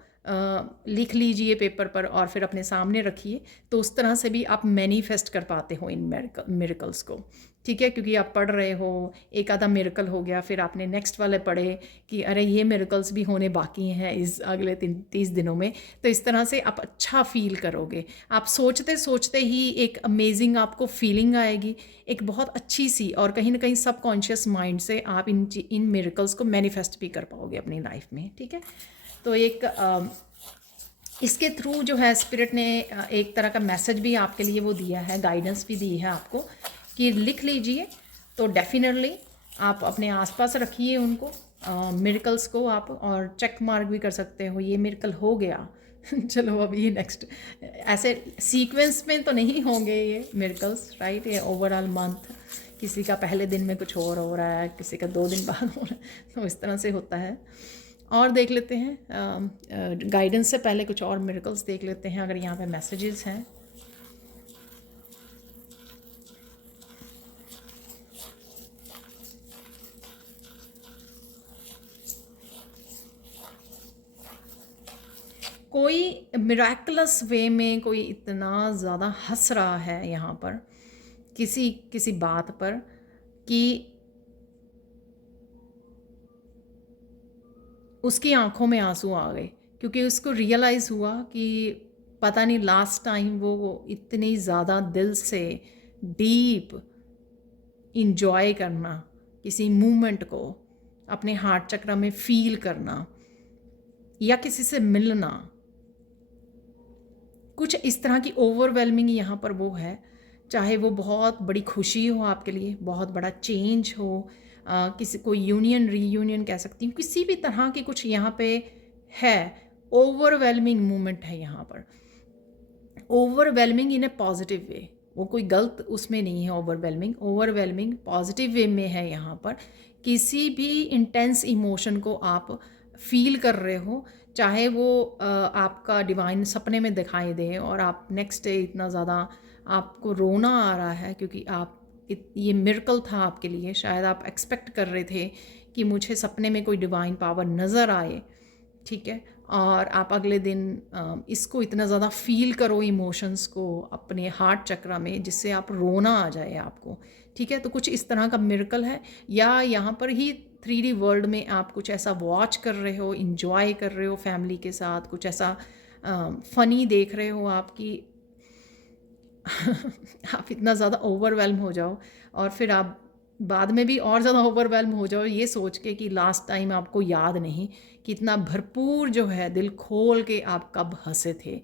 लिख लीजिए पेपर पर और फिर अपने सामने रखिए, तो उस तरह से भी आप मैनिफेस्ट कर पाते हो इन मिरेकल्स को, ठीक है। क्योंकि आप पढ़ रहे हो, एक आधा मिरेकल हो गया, फिर आपने नेक्स्ट वाले पढ़े कि अरे ये मिरेकल्स भी होने बाकी हैं इस अगले 30 दिनों में। तो इस तरह से आप अच्छा फील करोगे। आप सोचते सोचते ही एक अमेजिंग आपको फीलिंग आएगी, एक बहुत अच्छी सी, और कहीं ना कहीं सबकॉन्शियस माइंड से आप इन मिरेकल्स को मैनिफेस्ट भी कर पाओगे अपनी लाइफ में, ठीक है। तो इसके थ्रू जो है स्पिरिट ने एक तरह का मैसेज भी आपके लिए वो दिया है, गाइडेंस भी दी है आपको कि लिख लीजिए। तो डेफिनेटली आप अपने आसपास रखिए उनको, मिरेकल्स को आप, और चेक मार्क भी कर सकते हो ये मिरेकल हो गया। चलो अभी नेक्स्ट, ऐसे सीक्वेंस में तो नहीं होंगे ये मिरेकल्स, राइट। ये ओवरऑल मंथ, किसी का पहले दिन में कुछ और हो रहा है, किसी का 2 दिन बाद हो रहा है, तो इस तरह से होता है। और देख लेते हैं गाइडेंस से पहले कुछ और मिरेकल्स देख लेते हैं, अगर यहाँ पे मैसेजेस हैं। कोई मिराकुलस वे में कोई इतना ज़्यादा हंस रहा है यहाँ पर किसी किसी बात पर कि उसकी आंखों में आंसू आ गए, क्योंकि उसको रियलाइज़ हुआ कि पता नहीं लास्ट टाइम वो इतनी ज़्यादा दिल से डीप इंजॉय करना, किसी मूवमेंट को अपने हार्ट चक्र में फील करना या किसी से मिलना, कुछ इस तरह की ओवरवेलमिंग यहाँ पर वो है। चाहे वो बहुत बड़ी खुशी हो आपके लिए, बहुत बड़ा चेंज हो, किसी को यूनियन रीयूनियन कह सकती हूँ, किसी भी तरह की कुछ यहाँ पे है, ओवरवेलमिंग मूवमेंट है यहाँ पर। ओवरवेलमिंग इन ए पॉजिटिव वे, वो कोई गलत उसमें नहीं है। ओवरवेलमिंग पॉजिटिव वे में है यहाँ पर। किसी भी इंटेंस इमोशन को आप फील कर रहे हो, चाहे वो आपका डिवाइन सपने में दिखाई दे और आप नेक्स्ट डे इतना ज़्यादा आपको रोना आ रहा है क्योंकि आप ये मिरेकल था आपके लिए। शायद आप एक्सपेक्ट कर रहे थे कि मुझे सपने में कोई डिवाइन पावर नज़र आए, ठीक है, और आप अगले दिन इसको इतना ज़्यादा फील करो इमोशंस को अपने हार्ट चक्र में, जिससे आप रोना आ जाए आपको, ठीक है। तो कुछ इस तरह का मिरेकल है। या यहाँ पर ही 3D वर्ल्ड में आप कुछ ऐसा वॉच कर रहे हो, इंजॉय कर रहे हो फैमिली के साथ, कुछ ऐसा फ़नी देख रहे हो आपकी आप इतना ज़्यादा ओवरवेल्म हो जाओ और फिर आप बाद में भी और ज़्यादा ओवरवेल्म हो जाओ ये सोच के कि लास्ट टाइम आपको याद नहीं कि इतना भरपूर जो है दिल खोल के आप कब हंसे थे,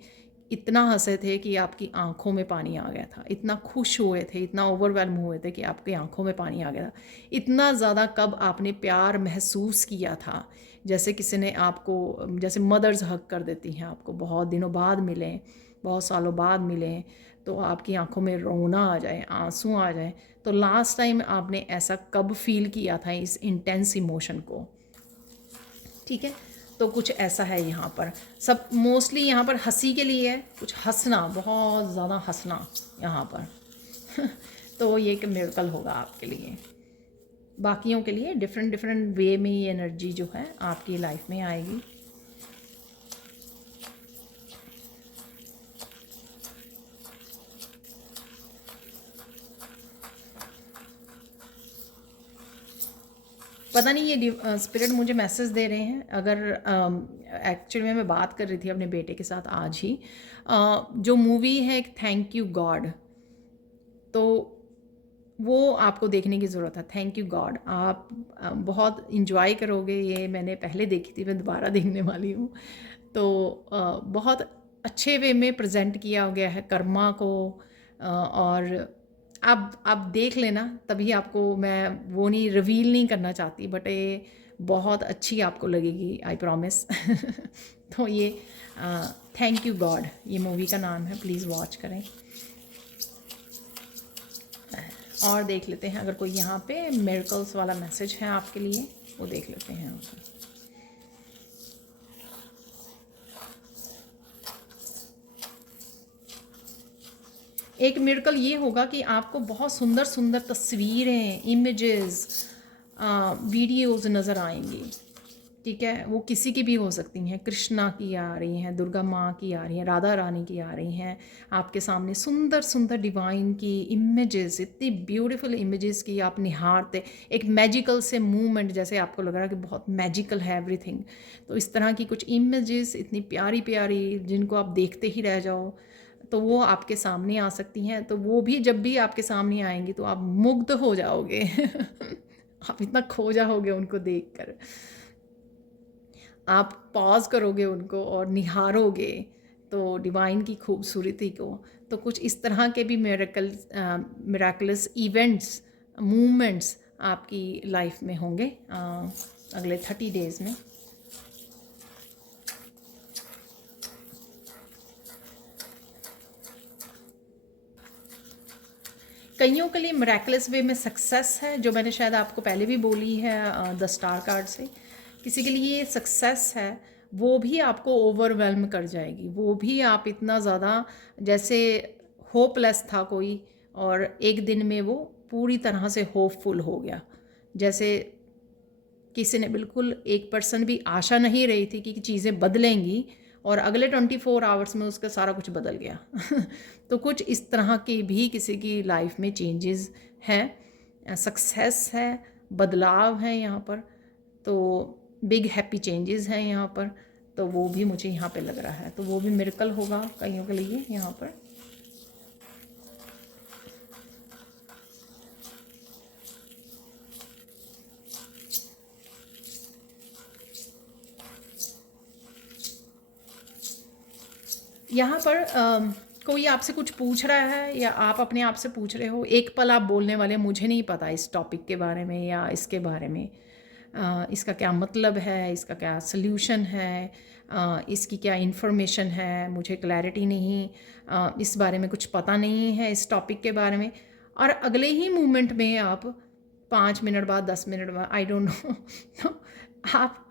इतना हंसे थे कि आपकी आंखों में पानी आ गया था, इतना खुश हुए थे, इतना ओवरवेल्म हुए थे कि आपकी आंखों में पानी आ गया था, इतना ज़्यादा कब आपने प्यार महसूस किया था, जैसे किसी ने आपको, जैसे मदर्स हक कर देती हैं आपको, बहुत दिनों बाद मिलें, बहुत सालों बाद मिलें, तो आपकी आंखों में रोना आ जाए, आंसू आ जाए। तो लास्ट टाइम आपने ऐसा कब फील किया था इस इंटेंस इमोशन को, ठीक है। तो कुछ ऐसा है यहाँ पर, सब मोस्टली यहाँ पर हंसी के लिए है, कुछ हंसना, बहुत ज़्यादा हंसना यहाँ पर तो ये एक मिरेकल होगा आपके लिए। बाकियों के लिए डिफरेंट डिफरेंट वे में ये एनर्जी जो है आपकी लाइफ में आएगी। पता नहीं ये स्पिरिट मुझे मैसेज दे रहे हैं। अगर एक्चुअली में मैं बात कर रही थी अपने बेटे के साथ आज ही, जो मूवी है थैंक यू गॉड, तो वो आपको देखने की ज़रूरत है। थैंक यू गॉड आप बहुत इंजॉय करोगे। ये मैंने पहले देखी थी, मैं दोबारा देखने वाली हूँ। तो बहुत अच्छे वे में प्रेजेंट किया गया है कर्मा को, और आप देख लेना, तभी आपको मैं वो नहीं रिवील नहीं करना चाहती, बट ये बहुत अच्छी आपको लगेगी, आई प्रॉमिस तो ये थैंक यू गॉड ये मूवी का नाम है, प्लीज़ वॉच करें। और देख लेते हैं अगर कोई यहाँ पे मिरेकल्स वाला मैसेज है आपके लिए, वो देख लेते हैं। एक मिरेकल ये होगा कि आपको बहुत सुंदर सुंदर तस्वीरें, इमेजेस, वीडियोस नज़र आएंगी। ठीक है, वो किसी की भी हो सकती हैं, कृष्णा की आ रही हैं, दुर्गा माँ की आ रही हैं, राधा रानी की आ रही हैं आपके सामने, सुंदर सुंदर डिवाइन की इमेजेस, इतनी ब्यूटीफुल इमेजेस की आप निहारते, एक मैजिकल से मूवमेंट, जैसे आपको लग रहा है कि बहुत मैजिकल है एवरीथिंग। तो इस तरह की कुछ इमेजेस इतनी प्यारी प्यारी, जिनको आप देखते ही रह जाओ, तो वो आपके सामने आ सकती हैं। तो वो भी जब भी आपके सामने आएंगी तो आप मुग्ध हो जाओगे आप इतना खो जाओगे उनको देखकर, आप पॉज करोगे उनको और निहारोगे तो डिवाइन की खूबसूरती को। तो कुछ इस तरह के भी मिराकलस इवेंट्स, मूवमेंट्स आपकी लाइफ में होंगे अगले 30 डेज़ में। कईयों के लिए मिराकलस वे में सक्सेस है, जो मैंने शायद आपको पहले भी बोली है द स्टार कार्ड से। किसी के लिए ये सक्सेस है, वो भी आपको ओवरवेल्म कर जाएगी, वो भी आप इतना ज़्यादा, जैसे होपलेस था कोई और एक दिन में वो पूरी तरह से होपफुल हो गया। जैसे किसी ने बिल्कुल, एक पर्सन भी आशा नहीं रही थी कि चीज़ें बदलेंगी और अगले 24 आवर्स में उसका सारा कुछ बदल गया तो कुछ इस तरह की भी किसी की लाइफ में चेंजेस हैं, सक्सेस है, बदलाव है यहाँ पर। तो बिग हैप्पी चेंजेस हैं यहाँ पर, तो वो भी मुझे यहाँ पे लग रहा है, तो वो भी मिरेकल होगा कईयों के लिए यहाँ पर। यहाँ पर कोई आपसे कुछ पूछ रहा है या आप अपने आप से पूछ रहे हो, एक पल आप बोलने वाले मुझे नहीं पता इस टॉपिक के बारे में या इसके बारे में, इसका क्या मतलब है, इसका क्या सल्यूशन है, इसकी क्या इन्फॉर्मेशन है, मुझे क्लैरिटी नहीं, इस बारे में कुछ पता नहीं है इस टॉपिक के बारे में। और अगले ही मोमेंट में आप 5 मिनट बाद, 10 मिनट बाद, आई डोंट नो आप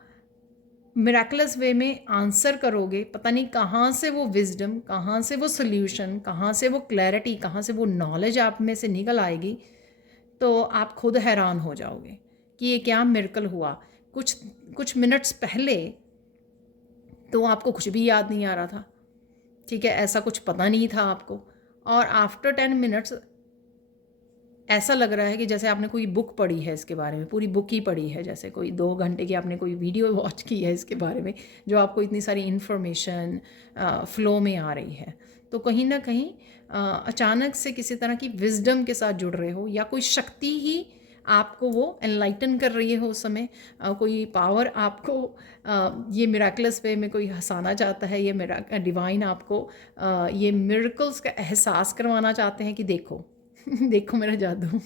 मिराकुलस वे में आंसर करोगे। पता नहीं कहाँ से वो विजडम, कहाँ से वो सोल्यूशन, कहाँ से वो क्लैरिटी, कहाँ से वो नॉलेज आप में से निकल आएगी, तो आप खुद हैरान हो जाओगे कि ये क्या मिरेकल हुआ। कुछ कुछ मिनट्स पहले तो आपको कुछ भी याद नहीं आ रहा था, ठीक है, ऐसा कुछ पता नहीं था आपको, और आफ्टर 10 मिनट्स ऐसा लग रहा है कि जैसे आपने कोई बुक पढ़ी है इसके बारे में, पूरी बुक ही पढ़ी है, जैसे कोई 2 घंटे की आपने कोई वीडियो वॉच की है इसके बारे में, जो आपको इतनी सारी इन्फॉर्मेशन फ्लो में आ रही है। तो कहीं ना कहीं अचानक से किसी तरह की विजडम के साथ जुड़ रहे हो, या कोई शक्ति ही आपको वो एनलाइटन कर रही है उस समय, कोई पावर आपको ये मिराकुलस वे में कोई हंसाना चाहता है, ये मेरा डिवाइन आपको ये मिरेकल्स का एहसास करवाना चाहते हैं कि देखो देखो मेरा जादू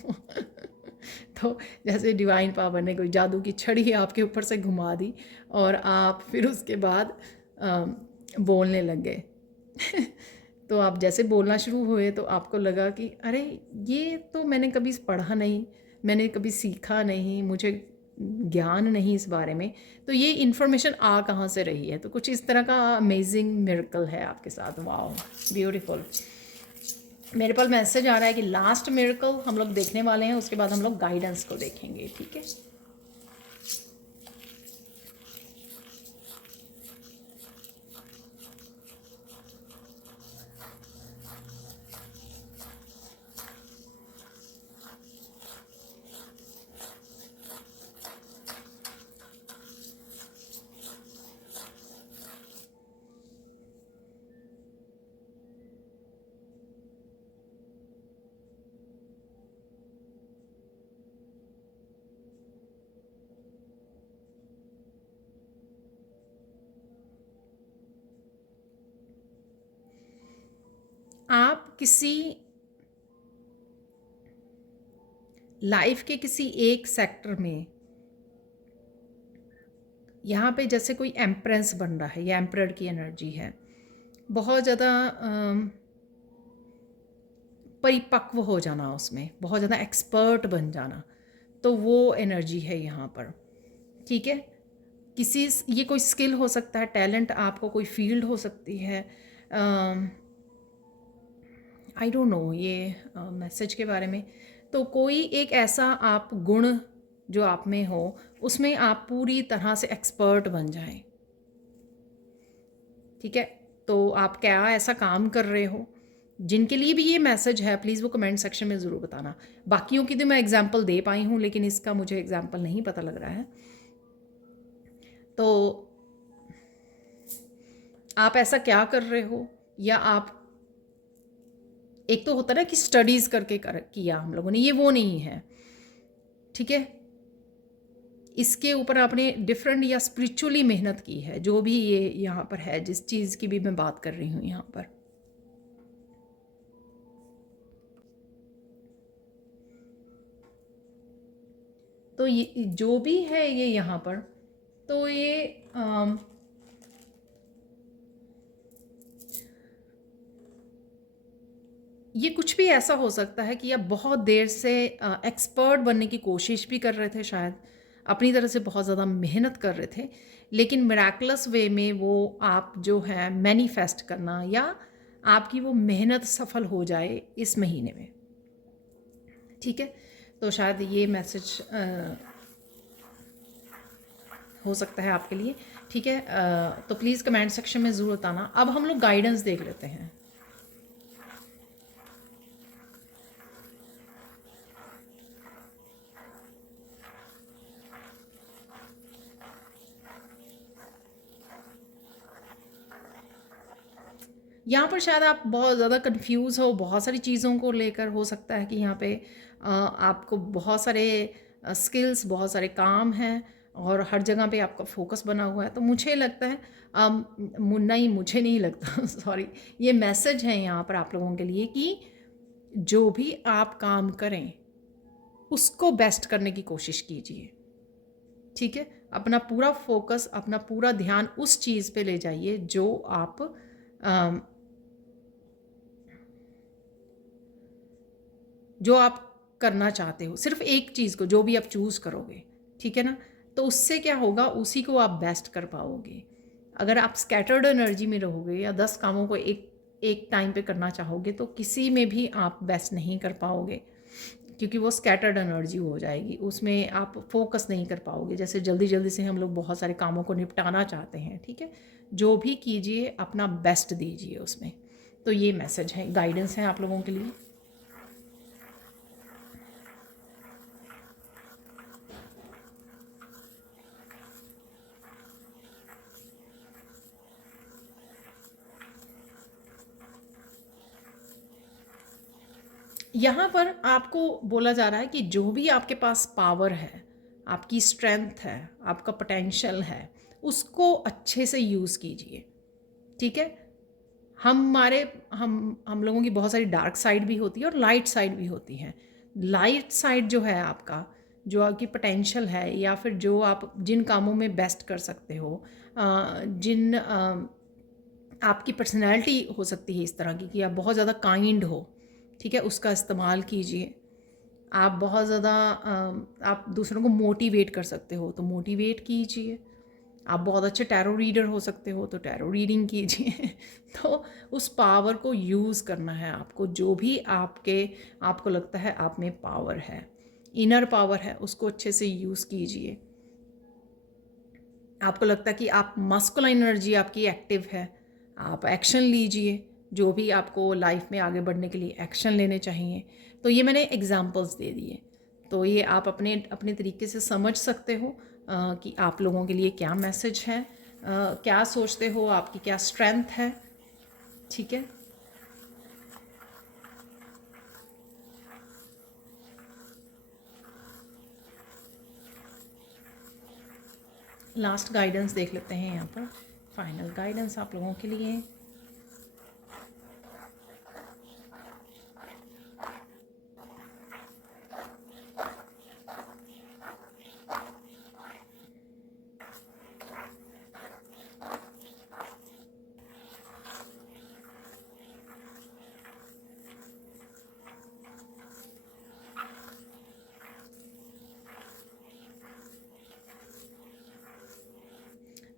तो जैसे डिवाइन पावर ने कोई जादू की छड़ी आपके ऊपर से घुमा दी और आप फिर उसके बाद बोलने लग गए तो आप जैसे बोलना शुरू हुए तो आपको लगा कि अरे ये तो मैंने कभी पढ़ा नहीं, मैंने कभी सीखा नहीं, मुझे ज्ञान नहीं इस बारे में, तो ये इन्फॉर्मेशन आ कहाँ से रही है। तो कुछ इस तरह का अमेजिंग मिरेकल है आपके साथ। Wow, beautiful. मेरे पास मैसेज आ रहा है कि लास्ट मिरेकल हम लोग देखने वाले हैं, उसके बाद हम लोग गाइडेंस को देखेंगे, ठीक है। आप किसी लाइफ के किसी एक सेक्टर में, यहाँ पे जैसे कोई एम्प्रेस बन रहा है, या एम्परर की एनर्जी है, बहुत ज़्यादा परिपक्व हो जाना, उसमें बहुत ज़्यादा एक्सपर्ट बन जाना, तो वो एनर्जी है यहाँ पर, ठीक है। किसी, ये कोई स्किल हो सकता है, टैलेंट, आपको कोई फील्ड हो सकती है, आई डोंट नो ये मैसेज के बारे में। तो कोई एक ऐसा आप गुण जो आप में हो, उसमें आप पूरी तरह से एक्सपर्ट बन जाएं। ठीक है, तो आप क्या ऐसा काम कर रहे हो जिनके लिए भी ये मैसेज है, प्लीज़ वो कमेंट सेक्शन में ज़रूर बताना। बाकियों की तो मैं एग्जांपल दे पाई हूँ, लेकिन इसका मुझे एग्जांपल नहीं पता लग रहा है। तो आप ऐसा क्या कर रहे हो, या आप, एक तो होता है ना कि स्टडीज़ करके किया हम लोगों ने, ये वो नहीं है। ठीक है, इसके ऊपर आपने डिफरेंट या स्पिरिचुअली मेहनत की है, जो भी ये यहाँ पर है, जिस चीज़ की भी मैं बात कर रही हूँ यहाँ पर। तो ये जो भी है ये यहाँ पर, तो ये कुछ भी ऐसा हो सकता है कि आप बहुत देर से एक्सपर्ट बनने की कोशिश भी कर रहे थे, शायद अपनी तरह से बहुत ज़्यादा मेहनत कर रहे थे, लेकिन मिराकुलस वे में वो आप जो है मैनिफेस्ट करना, या आपकी वो मेहनत सफल हो जाए इस महीने में। ठीक है, तो शायद ये मैसेज हो सकता है आपके लिए। ठीक है, तो प्लीज़ कमेंट सेक्शन में ज़रूर बताना। अब हम लोग गाइडेंस देख लेते हैं। यहाँ पर शायद आप बहुत ज़्यादा कंफ्यूज हो, बहुत सारी चीज़ों को लेकर। हो सकता है कि यहाँ पे आपको बहुत सारे स्किल्स, बहुत सारे काम हैं, और हर जगह पे आपका फोकस बना हुआ है। तो मुझे लगता है नहीं, मुझे नहीं लगता सॉरी, ये मैसेज है यहाँ पर आप लोगों के लिए कि जो भी आप काम करें उसको बेस्ट करने की कोशिश कीजिए। ठीक है, अपना पूरा फोकस, अपना पूरा ध्यान उस चीज़ पे ले जाइए जो आप जो आप करना चाहते हो, सिर्फ एक चीज़ को जो भी आप चूज़ करोगे। ठीक है ना, तो उससे क्या होगा, उसी को आप बेस्ट कर पाओगे। अगर आप स्कैटर्ड एनर्जी में रहोगे या 10 कामों को एक एक टाइम पे करना चाहोगे, तो किसी में भी आप बेस्ट नहीं कर पाओगे, क्योंकि वो स्कैटर्ड एनर्जी हो जाएगी, उसमें आप फोकस नहीं कर पाओगे। जैसे जल्दी जल्दी से हम लोग बहुत सारे कामों को निपटाना चाहते हैं। ठीक है, जो भी कीजिए अपना बेस्ट दीजिए उसमें। तो ये मैसेज है, गाइडेंस है आप लोगों के लिए। यहाँ पर आपको बोला जा रहा है कि जो भी आपके पास पावर है, आपकी स्ट्रेंथ है, आपका पोटेंशियल है, उसको अच्छे से यूज़ कीजिए। ठीक है, हम लोगों की बहुत सारी डार्क साइड भी होती है और लाइट साइड भी होती है। लाइट साइड जो है आपका, जो आपकी पोटेंशियल है, या फिर जो आप जिन कामों में बेस्ट कर सकते हो, जिन आपकी पर्सनैलिटी हो सकती है इस तरह की कि आप बहुत ज़्यादा काइंड हो। ठीक है, उसका इस्तेमाल कीजिए। आप बहुत ज़्यादा आप दूसरों को मोटिवेट कर सकते हो, तो मोटिवेट कीजिए। आप बहुत अच्छे टैरो रीडर हो सकते हो, तो टैरो रीडिंग कीजिए तो उस पावर को यूज़ करना है आपको। जो भी आपको लगता है आप में पावर है, इनर पावर है, उसको अच्छे से यूज़ कीजिए। आपको लगता है कि आप मस्कुलाइन एनर्जी आपकी एक्टिव है, आप एक्शन लीजिए। जो भी आपको लाइफ में आगे बढ़ने के लिए एक्शन लेने चाहिए। तो ये मैंने एग्जांपल्स दे दिए, तो ये आप अपने अपने तरीके से समझ सकते हो कि आप लोगों के लिए क्या मैसेज है, क्या सोचते हो, आपकी क्या स्ट्रेंथ है। ठीक है, लास्ट गाइडेंस देख लेते हैं यहाँ पर, फाइनल गाइडेंस आप लोगों के लिए।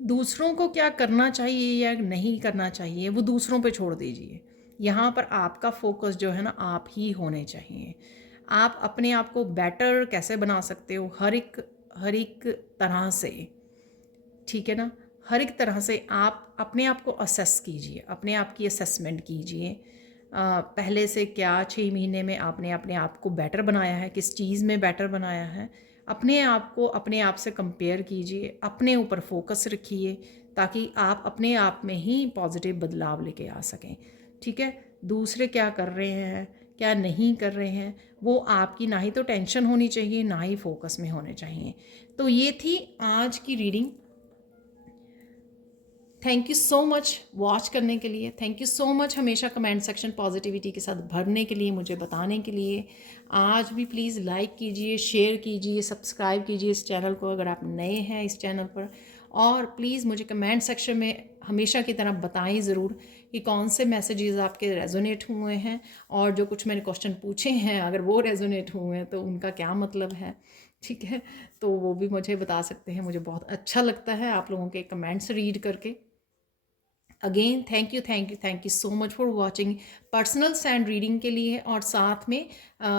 दूसरों को क्या करना चाहिए या नहीं करना चाहिए, वो दूसरों पे छोड़ दीजिए। यहाँ पर आपका फोकस जो है ना आप ही होने चाहिए। आप अपने आप को बेटर कैसे बना सकते हो हर एक तरह से, ठीक है ना। हर एक तरह से आप अपने आप को असेस कीजिए, अपने आप की असेसमेंट कीजिए। पहले से क्या 6 महीने में आपने अपने आप को बेटर बनाया है, किस चीज़ में बेटर बनाया है। अपने आप को अपने आप से कंपेयर कीजिए, अपने ऊपर फोकस रखिए ताकि आप अपने आप में ही पॉजिटिव बदलाव लेके आ सकें, ठीक है। दूसरे क्या कर रहे हैं क्या नहीं कर रहे हैं वो आपकी ना ही तो टेंशन होनी चाहिए ना ही फोकस में होने चाहिए। तो ये थी आज की reading. Thank you so much watch करने के लिए। थैंक यू सो मच हमेशा कमेंट सेक्शन पॉजिटिविटी के साथ भरने के लिए, मुझे बताने के लिए। आज भी प्लीज़ लाइक कीजिए, शेयर कीजिए, सब्सक्राइब कीजिए इस चैनल को अगर आप नए हैं इस चैनल पर। और प्लीज़ मुझे कमेंट सेक्शन में हमेशा की तरह बताएं ज़रूर कि कौन से मैसेजेस आपके रेजोनेट हुए हैं, और जो कुछ मैंने क्वेश्चन पूछे हैं अगर वो रेजोनेट हुए हैं तो उनका क्या मतलब है, ठीक है। तो वो भी मुझे बता सकते हैं। मुझे बहुत अच्छा लगता है आप लोगों के कमेंट्स रीड करके। Again thank you so much for watching. Personal sand reading के लिए और साथ में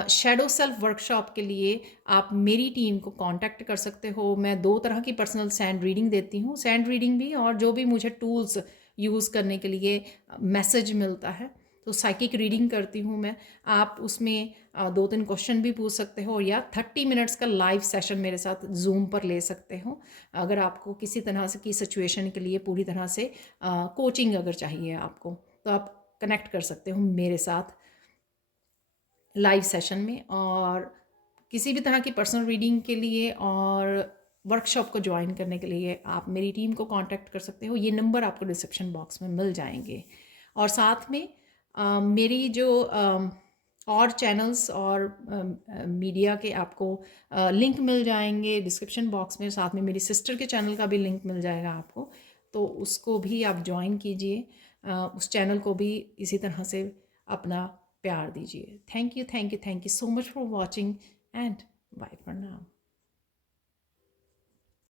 शैडो सेल्फ वर्कशॉप के लिए आप मेरी टीम को कांटेक्ट कर सकते हो। मैं 2 तरह की पर्सनल सैंड रीडिंग देती हूँ, सैंड रीडिंग भी, और जो भी मुझे टूल्स यूज़ करने के लिए मैसेज मिलता है तो साइकिक रीडिंग करती हूँ मैं। आप उसमें 2-3 क्वेश्चन भी पूछ सकते हो या 30 मिनट्स का लाइव सेशन मेरे साथ जूम पर ले सकते हो। अगर आपको किसी तरह से की सिचुएशन के लिए पूरी तरह से कोचिंग अगर चाहिए आपको तो आप कनेक्ट कर सकते हो मेरे साथ लाइव सेशन में। और किसी भी तरह की पर्सनल रीडिंग के लिए और वर्कशॉप को ज्वाइन करने के लिए आप मेरी टीम को कांटेक्ट कर सकते हो। ये नंबर आपको डिस्क्रिप्शन बॉक्स में मिल जाएंगे। और साथ में मेरी जो और चैनल्स और मीडिया के आपको लिंक मिल जाएंगे डिस्क्रिप्शन बॉक्स में। साथ में मेरी सिस्टर के चैनल का भी लिंक मिल जाएगा आपको, तो उसको भी आप ज्वाइन कीजिए। उस चैनल को भी इसी तरह से अपना प्यार दीजिए। Thank you so much for watching and